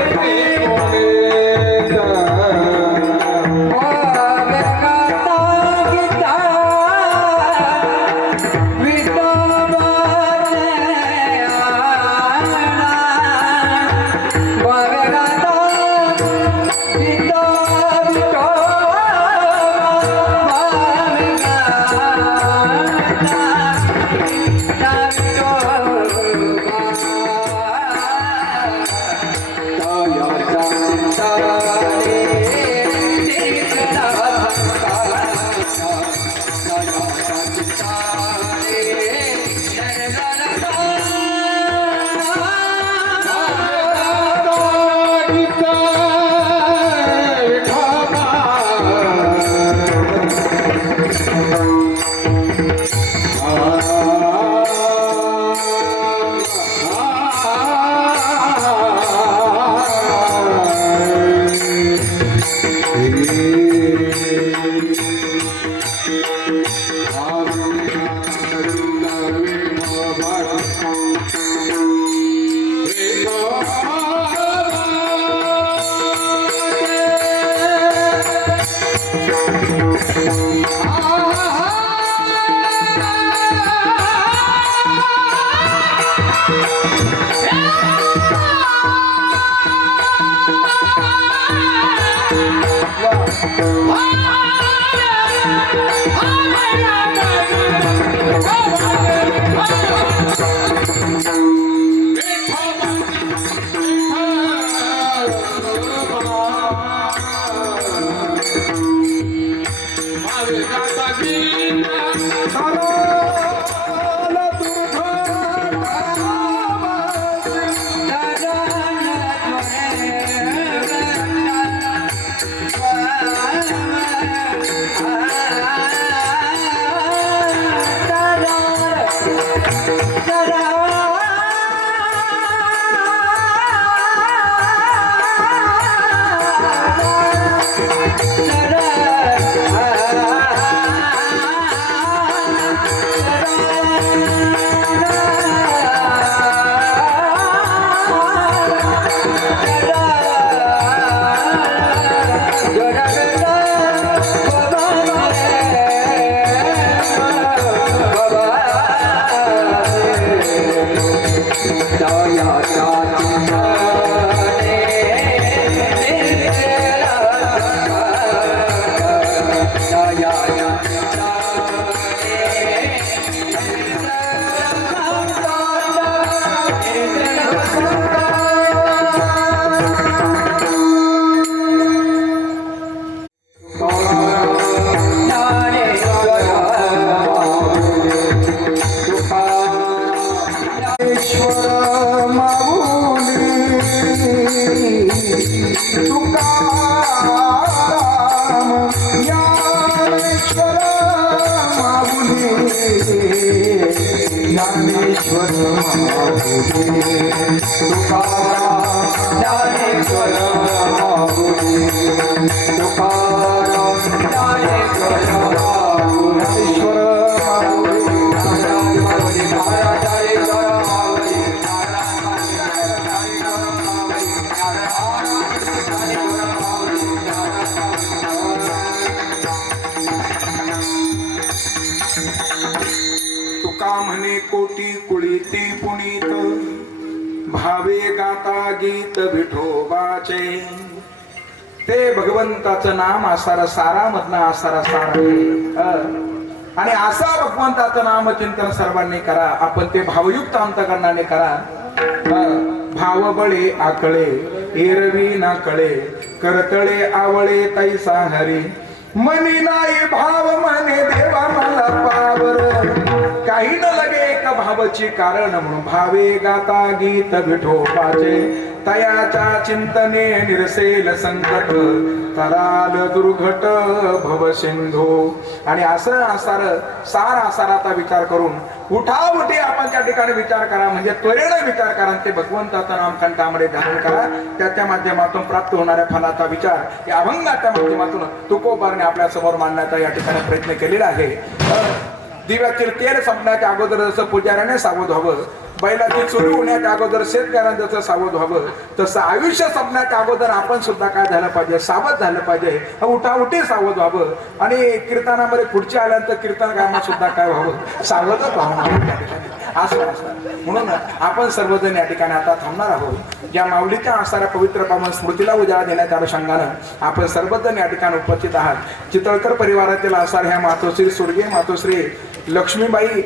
तुका म्हणे कोटी कुळीती पुनीत भावे गाता गीत विठोबाचे. ते भगवंताचं नाम आसारा सारा मधला आसारा सारा आणि असा भगवंताचं नाम चिंतन सर्वांनी करा. आपण ते भावयुक्त अंतकरणाने करा. भाव बळे आकळे एरवी ना कळे करतळे आवळे तैसा हरी मनी नाही भाव म्हणे देवा मला पावर काही न लगे एक भावची कारण म्हणून भावे गाता गीत विठोबाचे तयाच्या चिंतने निरसेल संकट तराल दुर्घट भव सिंधू. आणि असं सार आसाराचा विचार करून उठाउठी आपण त्या ठिकाणी विचार करा. म्हणजे त्वरेने विचार करा. ते भगवंताचं नाम कंठामध्ये धारण करा. त्याच्या माध्यमातून प्राप्त होणाऱ्या फलाचा विचार या अभंगाच्या माध्यमातून तुकोबारने आपल्या समोर मांडण्याचा या ठिकाणी प्रयत्न केलेला आहे. दिव्यातील तेल संपण्याच्या अगोदर जसं पुजाऱ्याने सावध व्हावं, बैलाची चोरी होण्याच्या अगोदर शेतकऱ्यांना जसं सावध व्हावं, तसं आयुष्य संपण्याच्या अगोदर आपण सुद्धा काय झालं पाहिजे, सावध झालं पाहिजे. उठाउठी सावध व्हावं. आणि कीर्तनामध्ये पुढचे आल्यानंतर कीर्तन गायनात सुद्धा काय व्हावं, सावधच व्हावं त्या ठिकाणी असं असतं. म्हणून आपण सर्वजण या ठिकाणी आता थांबणार आहोत. या माऊलीच्या असणाऱ्या पवित्र पावन स्मृतीला उजाळा देण्याच्या अनुषंगानं आपण सर्वजण या ठिकाणी उपस्थित आहात. चितळकर परिवारातील असणाऱ्या ह्या मातोश्री स्वर्गीय मातोश्री लक्ष्मीबाई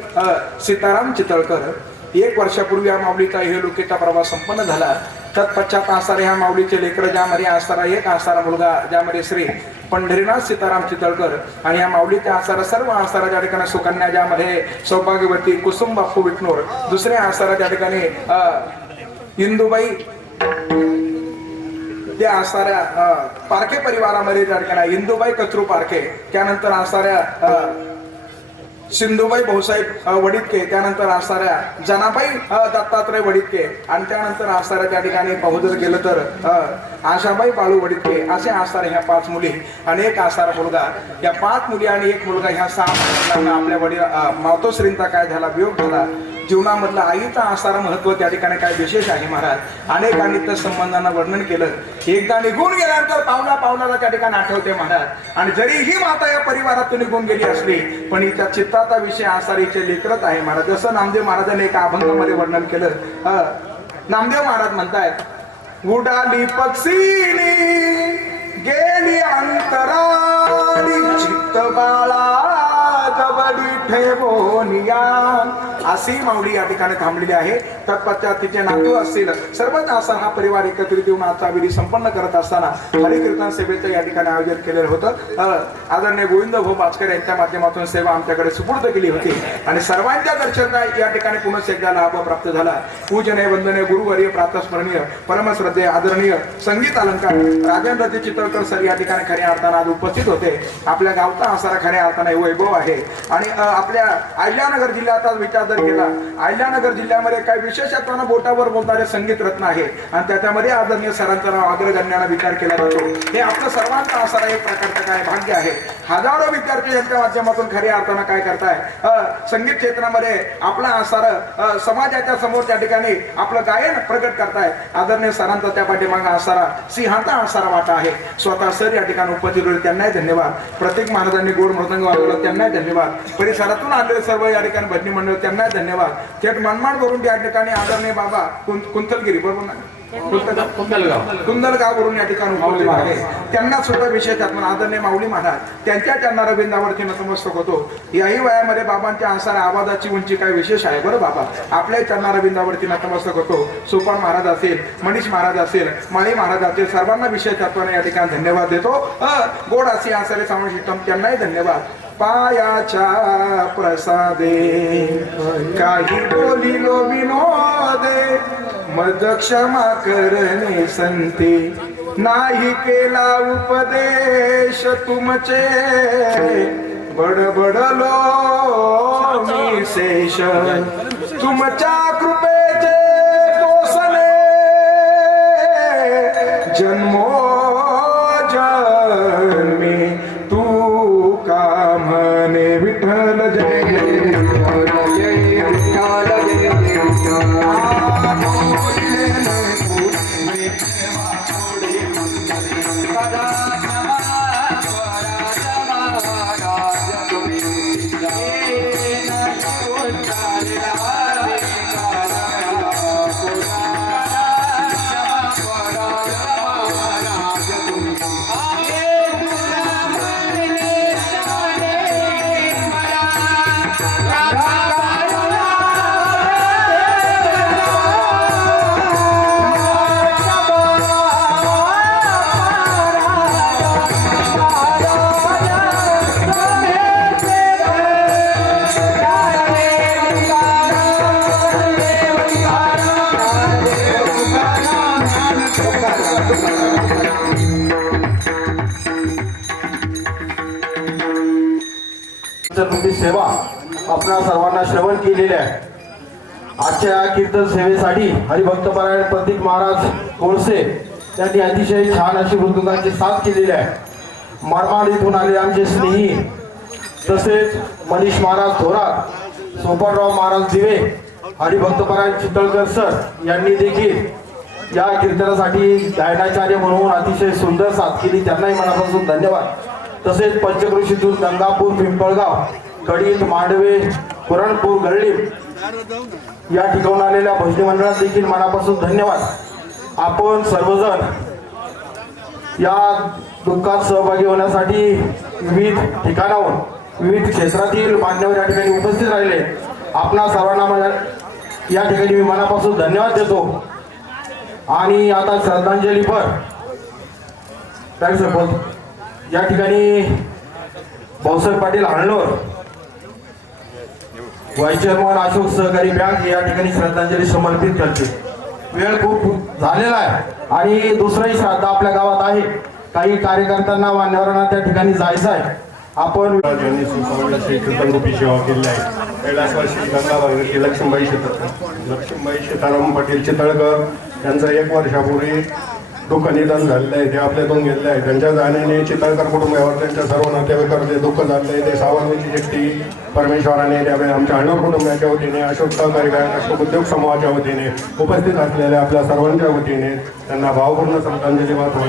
सीताराम चितळकर 1 वर्षापूर्वी या माऊलीचा इहलोकीचा प्रवास संपन्न झाला. तत्पश्चात असणाऱ्या ह्या माऊलीचे लेकर ज्यामध्ये असणारा एक असणारा मुलगा ज्यामध्ये श्री पंढरीनाथ सीताराम चितळकर आणि या माऊलीच्या असणारा सर्व असणारा त्या ठिकाणी सुकन्या ज्यामध्ये सौभाग्यवती कुसुम बाप्पू विष्णूर, दुसऱ्या असणारा त्या ठिकाणी इंदुबाई त्या असणाऱ्या पारखे परिवारामध्ये त्या ठिकाणी इंदुबाई कचरू पारखे, त्यानंतर असणाऱ्या सिंधुबाई भाऊसाहेब वडितके, त्यानंतर असणाऱ्या जनाबाई दत्तात्रय वडितके आणि त्यानंतर असणाऱ्या त्या ठिकाणी पाहू जर गेलं तर आशाबाई बाळू वडितके असे असणाऱ्या ह्या 5 मुली आणि एक असणारा मुलगा. या 5 मुली आणि एक मुलगा ह्या 6 मुलांना आपल्या वडील मातोश्रींचा काय झाला, वियोग झाला. जीवनामधला आईचा असणारा महत्व त्या ठिकाणी काय विशेष आहे महाराज. अनेकांनी त्या संबंधांना वर्णन केलं. एकदा निघून गेल्यानंतर पावला त्या ठिकाणी आठवते महाराज. आणि जरी ही माता या परिवारातून निघून गेली असली पण हिच्या चित्ताचा विषय आसारीचे लेकरच आहे महाराज. जसं नामदेव महाराजांनी एका अभंगामध्ये वर्णन केलं. नामदेव महाराज म्हणतायत, उडाली पक्षीनी गेली अंतराळी चित्त बाळा जवळी ठेवोनिया. अशी माऊली या ठिकाणी थांबलेली आहे. तत्पश्चात तिचे नातू असतील सर्वच असा हा परिवार एकत्रित येऊन आजचा विधी संपन्न करत असताना हरिकीर्तन सेवेचं या ठिकाणी आयोजन केलेलं होतं. आदरणीय गोविंद भाऊ बाचकर यांच्या माध्यमातून सेवा आमच्याकडे सुपूर्द केली होती आणि सर्वांच्या दर्शनाला या ठिकाणी पुन्हा एकदा लाभ प्राप्त झाला. पूजनीय वंदनीय गुरुवर्य प्रातस्मरणीय परमश्रद्धेय आदरणीय संगीत अलंकार राजेंद्र चितळकर सर या ठिकाणी खऱ्या अर्थानं आज उपस्थित होते. आपल्या गावचा असारा खऱ्या अर्थाने वैभव आहे. आणि आपल्या अहिल्यानगर जिल्ह्याचा विचार जर केला, अहिल्यानगर जिल्ह्यामध्ये काही विशेषत्वानं बोटावर बोलणारे संगीत रत्न आहे आणि त्याच्यामध्ये आदरणीय सरांचं नाव अग्रगण्याने विचार केला जातो. हे आपलं सर्वांचा असारा एक प्रकारचं काय भाग्य आहे. हजारो विद्यार्थी यांच्या माध्यमातून खऱ्या अर्थानं काय करताय, संगीत क्षेत्रामध्ये आपला असार समाजाच्या समोर त्या ठिकाणी आपलं गायन प्रकट करताय. आदरणीय सरांचा त्या पाठीमागा असारा सिंहाचा असारा वाटा आहे. स्वतः सर या ठिकाणी उपस्थित होते, त्यांनाही धन्यवाद. प्रत्येक महाराजांनी गोड मृदंग वाजवला, त्यांनाही धन्यवाद. परिसरातून आलेले सर्व या ठिकाणी भजनी मंडळ, त्यांनाही धन्यवाद. थेट मनमाड करून त्या ठिकाणी आदरणीय बाबा कुंतलगिरी बरोबर ना कुंदलगाव वरून या ठिकाणी उपस्थित आहे. त्यांना सुद्धा विशेष आदरणीय माऊली महाराज त्यांच्या चरणारा बिंदावरती नतमस्तक होतो. याही वयामध्ये बाबांच्या आसारा आवाजाची उंची काय विशेष आहे बरं बाबा. आपल्या चरणारा बिंदावरती नतमस्तक होतो. सोपान महाराज असेल, मनीष महाराज असेल, माळी महाराज असेल, सर्वांना विशेष या ठिकाणी धन्यवाद देतो. गोड अशी आसारे सावण शिष्टम त्यांनाही धन्यवाद. पायाच्या प्रसादे काही बोलिलो विनोदे मज क्षमा करणे संते नाही केला उपदेश तुमचे बडबडलो मी शेष तुमच्या कृपेचे पोसले जन्मो जन्मी तू का म्हणे विठ्ठल जय सेवा आपणा सर्वांना श्रवण केलेली आहे. आजच्या या कीर्तन सेवेसाठी हरिभक्तपरायण प्रतीक महाराज कोळसे यांनी अतिशय छान अशी मृदुंगाची साथ केलेली आहे. मारमाड इथून आले आमचे स्नेही तसेच मनीष महाराज थोरात, सोपानराव महाराज दिवे, हरिभक्तपरायण चितळकर सर यांनी देखील या कीर्तनासाठी गायनाचार्य म्हणून अतिशय सुंदर साथ केली. त्यांनाही मनापासून धन्यवाद. तसेच पंचक्रोशीतून गंगापूर, पिंपळगाव, कडीत, मांडवे, पुरणपूर, गरळी या ठिकाणी आलेल्या भजनी मंडळात देखील मनापासून धन्यवाद. आपण सर्वजण या दुःखात सहभागी होण्यासाठी विविध ठिकाणाहून विविध क्षेत्रातील मान्यवर या ठिकाणी उपस्थित राहिले. आपणा सर्वांना या ठिकाणी मी मनापासून धन्यवाद देतो. आणि आता श्रद्धांजलीपर या ठिकाणी भाऊसाहेब पाटील हाणलोर, व्हाईस चेअरमन अशोक सहकारी बँक या ठिकाणी श्रद्धांजली समर्पित करते. वेळ खूप झालेला आहे आणि दुसराही श्राद्ध आपल्या गावात आहे. काही कार्यकर्त्यांना मान्यवरांना त्या ठिकाणी जायचं आहे. आपण ज्यांनी श्री कीर्तनरूपी सेवा केली आहे. कैलासवासी गंगाबाई लक्ष्मीबाई सीताराम पाटील चितळकर यांचं 1 वर्षापूर्वी दुःख निधन झालेलं आहे. ते आपल्यातून गेलेले आहे. त्यांच्या जाण्याने चितळकर कुटुंबावर त्यांच्या सर्व नातेवाईकांवर जे दुःख झालेलं आहे ते सावरण्याची शक्ती परमेश्वराने द्यावे. आमच्या अण्णा कुटुंबाच्या वतीने, अशोक सहकारी गायक, अशोक उद्योग समूहाच्या वतीने, उपस्थित असलेल्या आपल्या सर्वांच्या वतीने त्यांना भावपूर्ण श्रद्धांजली वाहतो.